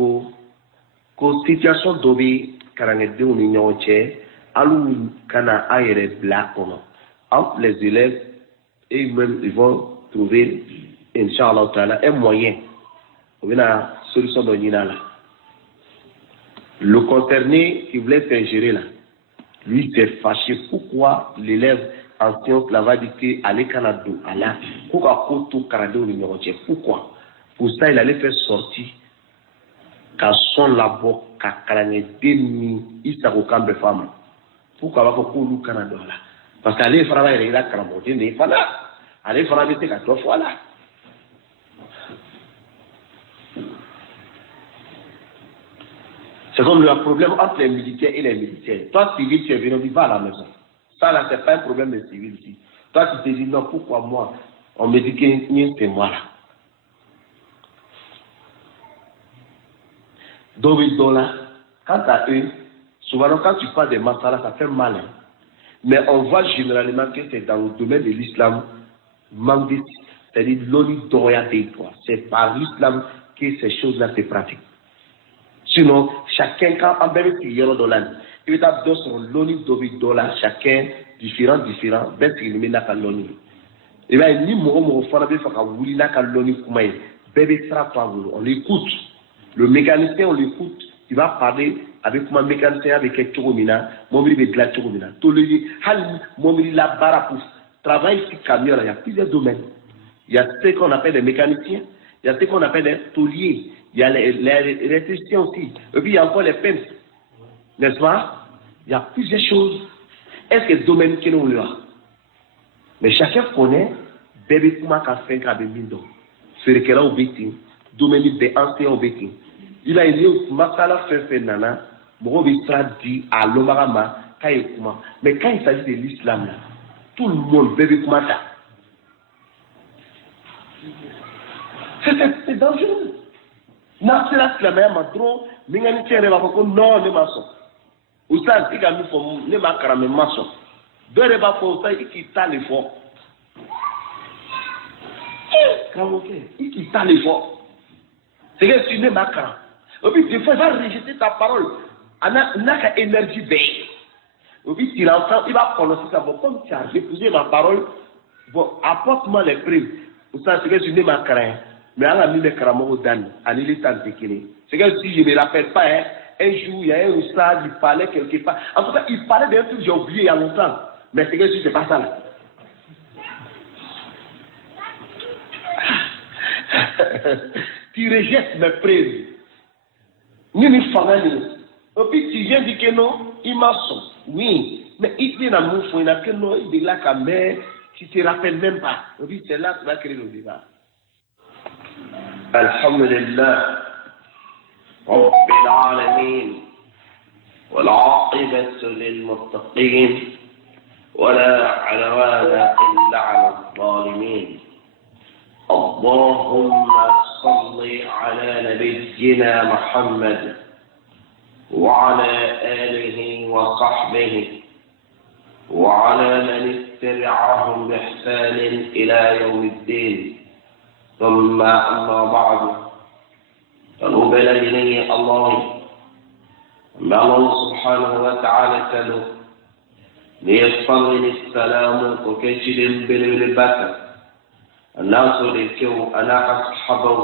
ko situation dobi karangede ni nyonche alu kana ayere black entre les élèves et même ils vont trouver Inch'Allah ta'ala, un moyen. On a une solution de Nina. Le concerné qui voulait s'ingérer là, lui s'est fâché. Pourquoi l'élève en sciences là va dire qu'aller Canada, Allah, pourquoi Koto Canada au numéro 10? Pourquoi? Pour ça, il allait faire sortir qu'à son labo, qu'à Canada, il s'est recamé femme. Pourquoi va pour le Canada là? Parce qu'aller faire la il a cramponné, n'est pas là. Aller faire la vérité 4 fois là. C'est comme le problème entre les militaires et les militaires. Toi, civil, tu es venu vivre à la maison. Ça, là, c'est pas un problème de civil ici. Toi, tu te dis, non, pourquoi moi? On me dit que c'est moi là. Donc, quant à eux, souvent, quand tu parles des masala, ça fait mal. Hein. Mais on voit généralement que c'est dans le domaine de l'islam, c'est-à-dire l'oni doya des toi. C'est par l'islam que ces choses-là se pratiquent. Sinon, chacun, quand on bébé qui est dans l'âne, il va avoir son loni dobi dollar, chacun différent, ben qui met la loni. Et bien, ni mon fana be faka wuli la loni kumaye, bébé sera pas voulu. On l'écoute. Le mécanicien, on l'écoute. Il va parler avec mon mécanicien, avec un choromina, mon mari de la choromina. Tout le hal, mon mari la barre pour travailler sur camion, il y a plusieurs domaines. Il y a ce qu'on appelle des mécaniciens, il y a ce qu'on appelle des tauliers. Il y a les électriciens aussi. Et puis il y a encore les peintres. N'est-ce pas? Il y a plusieurs choses. Est-ce que le domaine qui nous l'a? Mais chacun connaît bébé kuma ka fait qu'à bimindo. C'est que là au bétin. Domaine de ancien au bétin. Il a dit masala fait nana. Mon bistra dit à l'omarama kaye kuma. Mais quand il s'agit de l'islam là, tout le monde bébé kuma ta. C'est dangereux. Na cela c'est la même matron, n'ingani tiens va ko non ne maçon. Oustaz il a mis pour ne ma karame maçon. Deux va pour ça il quitte l'effort. Comment il quitte l'effort. C'est que tu ne ma karame. Et puis tu vas rejeter ta parole. N'a qu'à énergie veille. Et puis tu l'entends, il va prononcer ça. Bon, comme tu as épousé ma parole, bon, apporte-moi les preuves. Oustaz c'est que tu ne ma karame. Mais elle a mis les cramots au dan, à l'île de Kélé. C'est que si je ne me rappelle pas, hein, un jour, il y a un stade, il parlait quelque part. En tout cas, il parlait d'un truc que j'ai oublié il y a longtemps. Mais c'est que c'est pas ça là. Tu rejettes mes preuves. Nini Fangani. Et puis tu viens dire que non, il m'a son. Oui, mais il dit dans mon fond, il a que non, il dit là qu'à mère, tu te rappelles même pas. Et puis c'est là que va créer le débat. Alhamdulillah. رب العالمين والعاقبة للمتقين ولا عدوان إلا على الظالمين اللهم صل على نبينا محمد وعلى آله وصحبه وعلى من اتبعهم بإحسان إلى يوم الدين ثم أما بعد فنوبل إليه الله ما الله سبحانه وتعالى تلو ليصطغن السلام وكشد بالبكر الناس لكو أنا أصحبه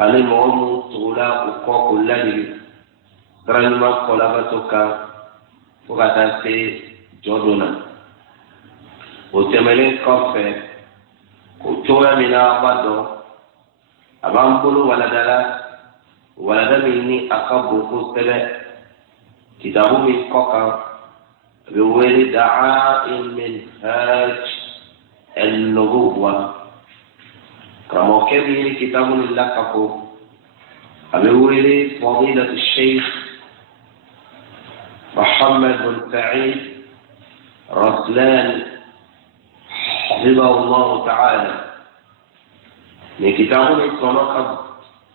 أنا مؤمن طولا وقوق الذي رنما قلبتك فقطاتي جودنا وتملين كفر كتوى من أبادو أبامبلو ولدا مني أقبو كستبه كتابو من كوكا بويل دعاء المنهاج النبوة كما كبير كتاب للقب بويل فضيلة الشيخ محمد بن سعيد رسلان حفظه الله تعالى من كتاب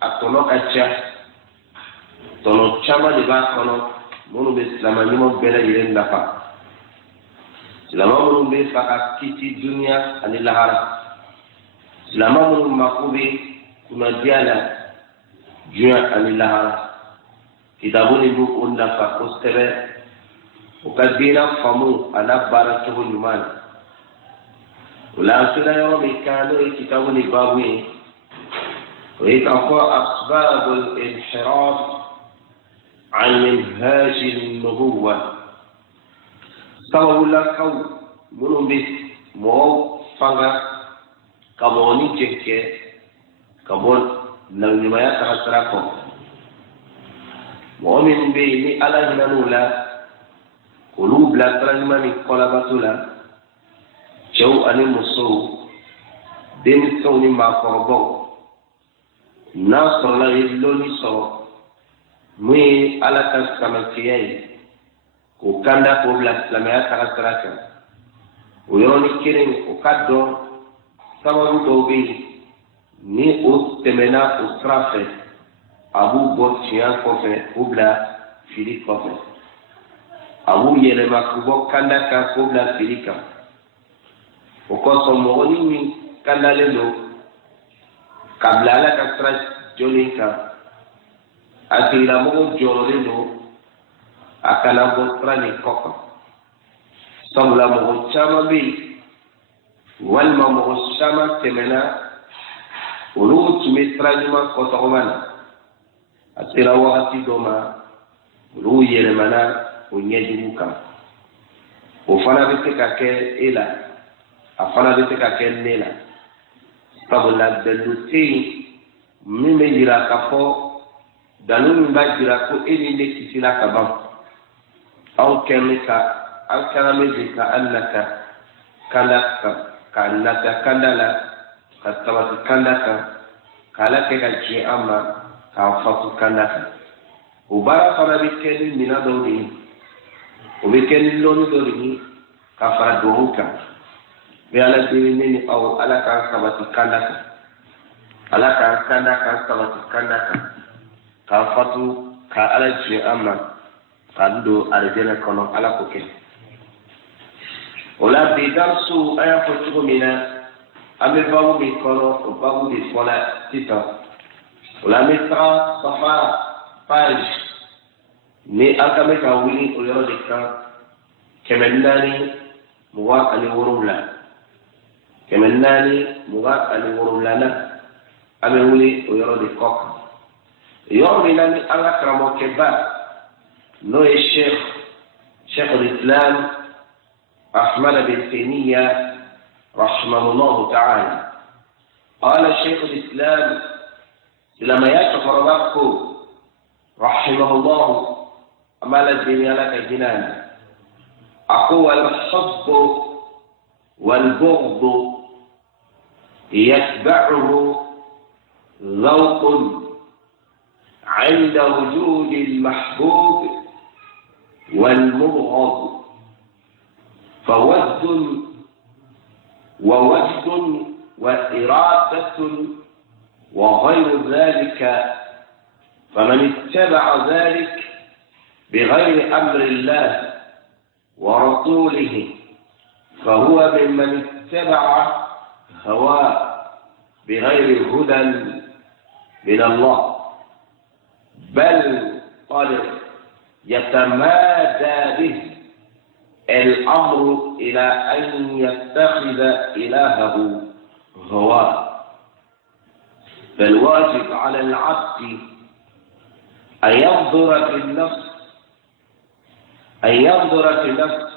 الطلاق الشيخ طلاق شما لباس منو بسلام نيمو بلا يرين لفا سلام منو بفاكا كيتي دنيا اني لهارا سلام منو مكوبي كما ديالا جوا اني لهارا كتابوني بو اون لفا كوستبه وكدينا فمو انا بارته يمان ولا سلا يوم كانوا كتابوني بابوي ويتقوى اسباب الانحراف عن منهاج النبوة سبب لك منو بس مو فانغا كابوني جنكي كابون نغنمايا تغسراكم مؤمن بي على هنانولا قلوب لا ترنما من قلباتولا جو أني مصو دين سوني ما فربو ناصر لا يلوني صو mui ala ka kamakiyai ko kanda ko bla lamaya ka saraka o yoni kirin o kaddo sababu do be ni o temena o trafe abu bo tiyan ko fe o bla fili ko fe abu yele makubo kanda ka ko bla fili ka o ko so mo ni kanda le lo kabla ala ka tra jolinka akira mo jolole no akala bo trani koko sabula mo chama bi wal ma mo chama temena ulu tumi trani ma ko to mana akira wakati doma ulu yele mana o nyeji muka o fana bi te ka ke ela afana bi te ka ke nela sabula deluti mime jira kafo dalu nga jira ko eni ne kisila kabam aw kemika al karame ka annaka kalaka kanaka kandala katawati kandaka kala ke ka ji amma ka fatu kandaka ubara fara bikeni mina dawdi o bikeni lonu dawdi ka fara dohuka be ala ni aw ala ka sabati kandaka ala ka kandaka sabati kandaka ka fatu ka ala ji amma ka ndo arjana kono ala ko ke ola bi darsu aya ko tuko mina ame babu mi kono babu di fola tita ola metra safa page ni akame ka wili o yoro de kan kemendani muwa ali wurula kemendani muwa ali wurula na ame wili o yoro de kok يومنا أن أكرم كبا نو الشيخ شيخ الإسلام أحمد بن تيمية رحمه الله تعالى قال شيخ الإسلام لما يشكر ربك رحمه الله أما الدنيا لك جنان أقوى الحب والبغض يتبعه ذوق عند وجود المحبوب والمبغض فود ووجد وإرادة وغير ذلك فمن اتبع ذلك بغير أمر الله ورسوله فهو ممن اتبع هواه بغير هدى من الله بل قد يتمادى به الأمر إلى أن يتخذ إلهه هواه فالواجب على العبد أن ينظر في نفس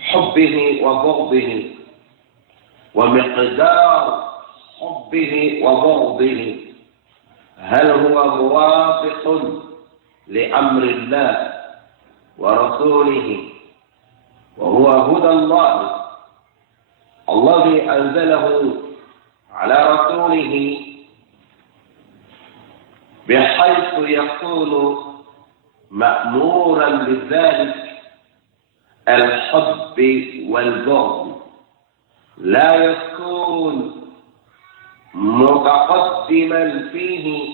حبه وبغضه ومقدار حبه وبغضه هل هو موافق لأمر الله ورسوله وهو هدى الله الذي أنزله على رسوله بحيث يكون مأمورا بذلك الحب والبغض لا يكون متقدما فيه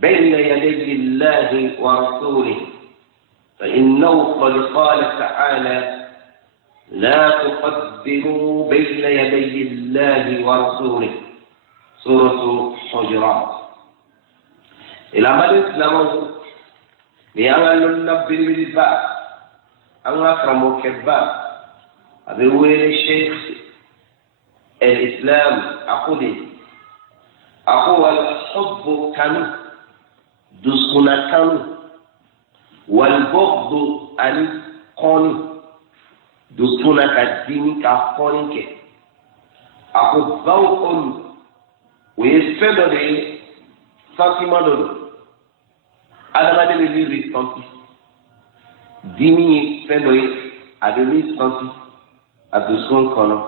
بين يدي الله ورسوله فإنه قد قال تعالى لا تقدموا بين يدي الله ورسوله سورة حجرات إلى ما الإسلام لأن النبي بالباء أن أكرم كباء أبي ويل الشيخ الإسلام أقول الحب كان دسكنا كان والبغض أن قون دسكنا كدين كقون ك أقول ذوق ويسفل sentiment adamade be responsive dini fendo yi ade responsive aduson kono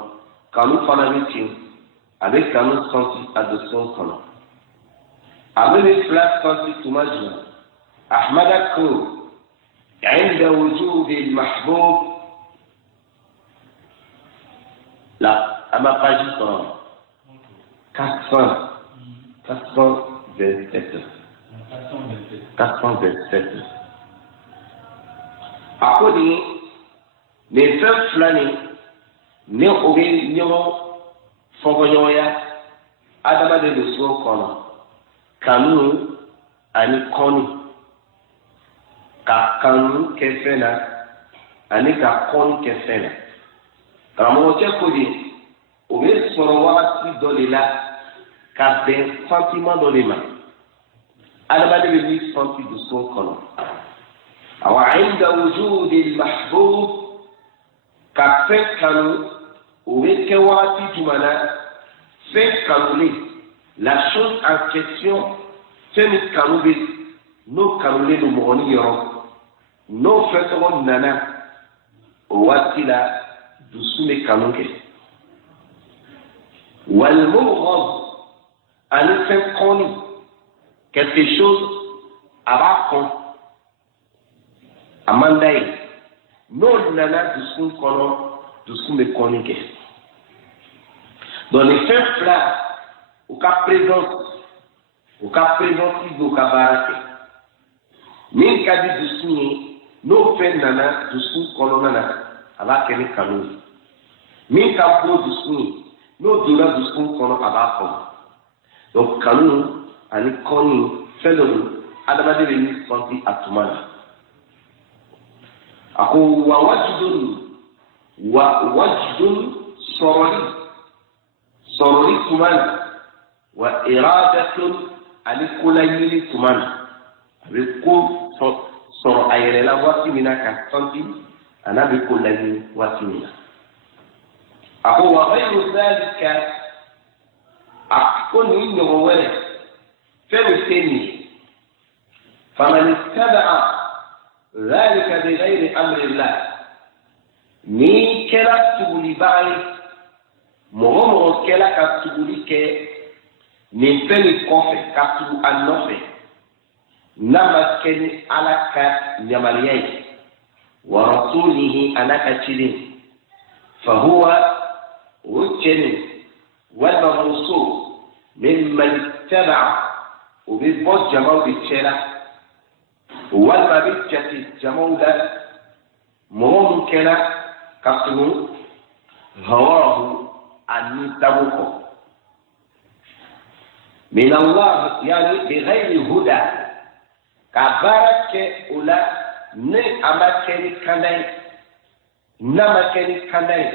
kanu fana meeting ade kanu responsive aduson kono ade flat responsive tumajna ahmad ko عند وجود المحبوب لا أما باجي 427 akodi ne fɛn fila ni ne o bɛ ɲɔgɔn fɔbɔɲɔgɔnya adamaden de so kɔnɔ kanu ani kɔni ka kanu kɛ fɛn na ani ka kɔni kɛ fɛn na karamɔgɔ cɛ ko de o bɛ sɔrɔ wagati dɔ de la ka bɛn sentiment dɔ de ma adamaden bɛ min senti dusu kɔnɔ aw inda wujudi mahbub ka fɛn kanu o bɛ kɛ wagati jumɛn na fɛn kanulen la chose en question fɛn min kanu bɛ n'o kanulen don mɔgɔnin yɔrɔ n'o fɛn tɔgɔ nana o waati la dusu bɛ kanu kɛ walmubghad ani fɛn kɔni quelque chose a b'a kɔn a man d'a ye n'o nana dusukun kɔnɔ dusukun bɛ kɔni kɛ donc nin fɛn fila u ka présence b'u ka baara kɛ min ka di dusukun ye n'o fɛn nana dusukun kɔnɔna na a b'a kɛ ni kanu ye min ka bon dusukun ye n'o donna dusukun kɔnɔ a b'a kɔnɔ donc kanu ani kɔni fɛn dɔ don adamaden bɛ min sɔnti a tuma na a ko wa wajidun sɔrɔli tuma na wa iradatun ale ko la ɲini tuma na a bɛ ko sɔrɔ a yɛrɛ la waati min na ka sɔnti a n'a bɛ ko la ɲini waati min na a ko wa ghayru dhalika a ko nin ɲɔgɔn wɛrɛ fɛn min tɛ nin ye faman ittaba'a dhalika bighayri amrillah ni kɛra tugulibaga ye mɔgɔ mɔgɔ kɛra ka tuguli kɛ nin fɛn nin kɔfɛ ka tugu a nɔfɛ n'a ma kɛ ni ala ka yamaruya ye wa rasulihi a n'a ka cilen fa huwa o cɛ nin walima muso mimman ittaba'a o bɛ bɔ jamaw de cɛ la walima a bɛ jate jamaw la mɔgɔ min kɛra ka tugu hawahu ani tabu kɔ min Allah yani bighayri huda ka baara kɛ o la ne a ma kɛ ni kanda ye n'a ma kɛ ni kanda ye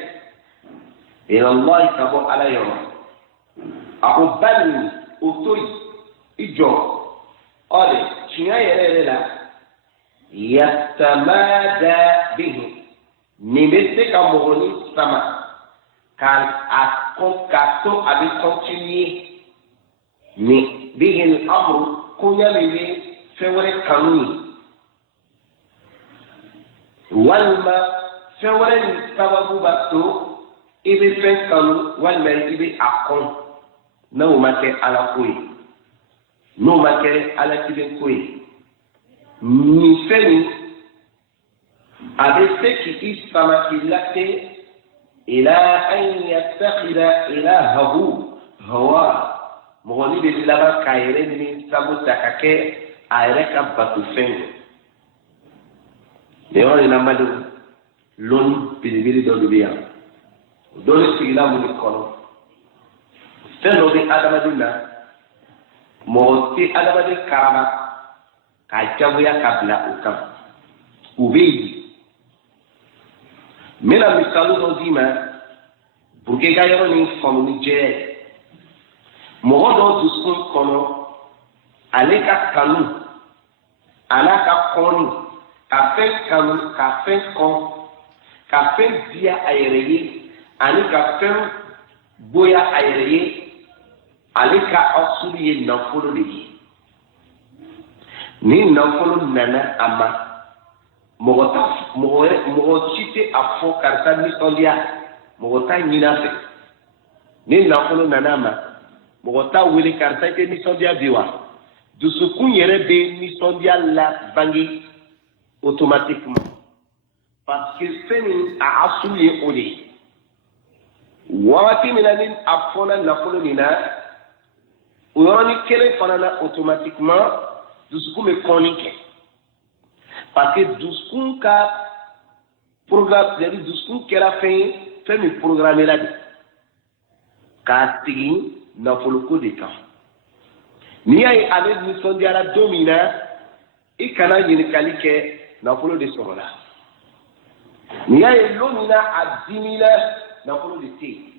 min Allah ka bɔ ala yɔrɔ a ko bali o to yen i jɔ ɔ de tiɲɛ yɛrɛ yɛrɛ la yatamada bihi nin bɛ se ka mɔgɔnin sama k'a to a bɛ continuer ni bihi amru koɲa min bɛ fɛn wɛrɛ kanu ye walima fɛn wɛrɛ nin sababu b'a to i bɛ fɛn kanu walima i bɛ a kɔn n'o ma kɛ ala ko ye n'o ma kɛ ala kelen ko ye nin fɛn nin a bɛ se k'i sama k'i lase ila an yattakhida ilahahu hawa mɔgɔnin bɛ laban k'a yɛrɛ ni sabu ta ka kɛ a yɛrɛ ka bato fɛn ye nin yɔrɔ in na maliw lɔnni belebele dɔ de bɛ yan o dɔ de sigila mun de kɔnɔ fɛn dɔ bɛ adamaden na mɔgɔ tɛ adamaden karama k'a jagoya ka bila o kan u bɛ yen n bɛna misali dɔ d'i ma pour que i ka yɔrɔ nin faamu ni jɛya ye mɔgɔ dɔw dusukun kɔnɔ ale ka kanu a n'a ka kɔnni ka fɛn kanu ka fɛn kɔn ka fɛn diya a yɛrɛ ye ani ka fɛn bonya a yɛrɛ ye ale ka asuli ye nafolo de ye ni nafolo nana a ma mɔgɔ si tɛ a fɔ karisa nisɔndiya mɔgɔ t'a ɲini a fɛ ni nafolo nana a ma mɔgɔ t'a wele karisa i tɛ nisɔndiya bi wa dusukun yɛrɛ bɛ nisɔndiya la bange automatiquement parce que fɛn min a asuli ye o de ye wagati min na ni a fɔla nafolo min na o yɔrɔnin kelen fana na automatiquement dusukun bɛ kɔnni kɛ parce que dusukun ka programme c'est-à-dire dusukun kɛra fɛn min programmé la de k'a sigi nafoloko de kan n'i y'a ye ale nisɔndiyara don min na i kana ɲininkali kɛ nafolo de sɔrɔla n'i y'a ye don min na a dimina nafolo de tɛ yen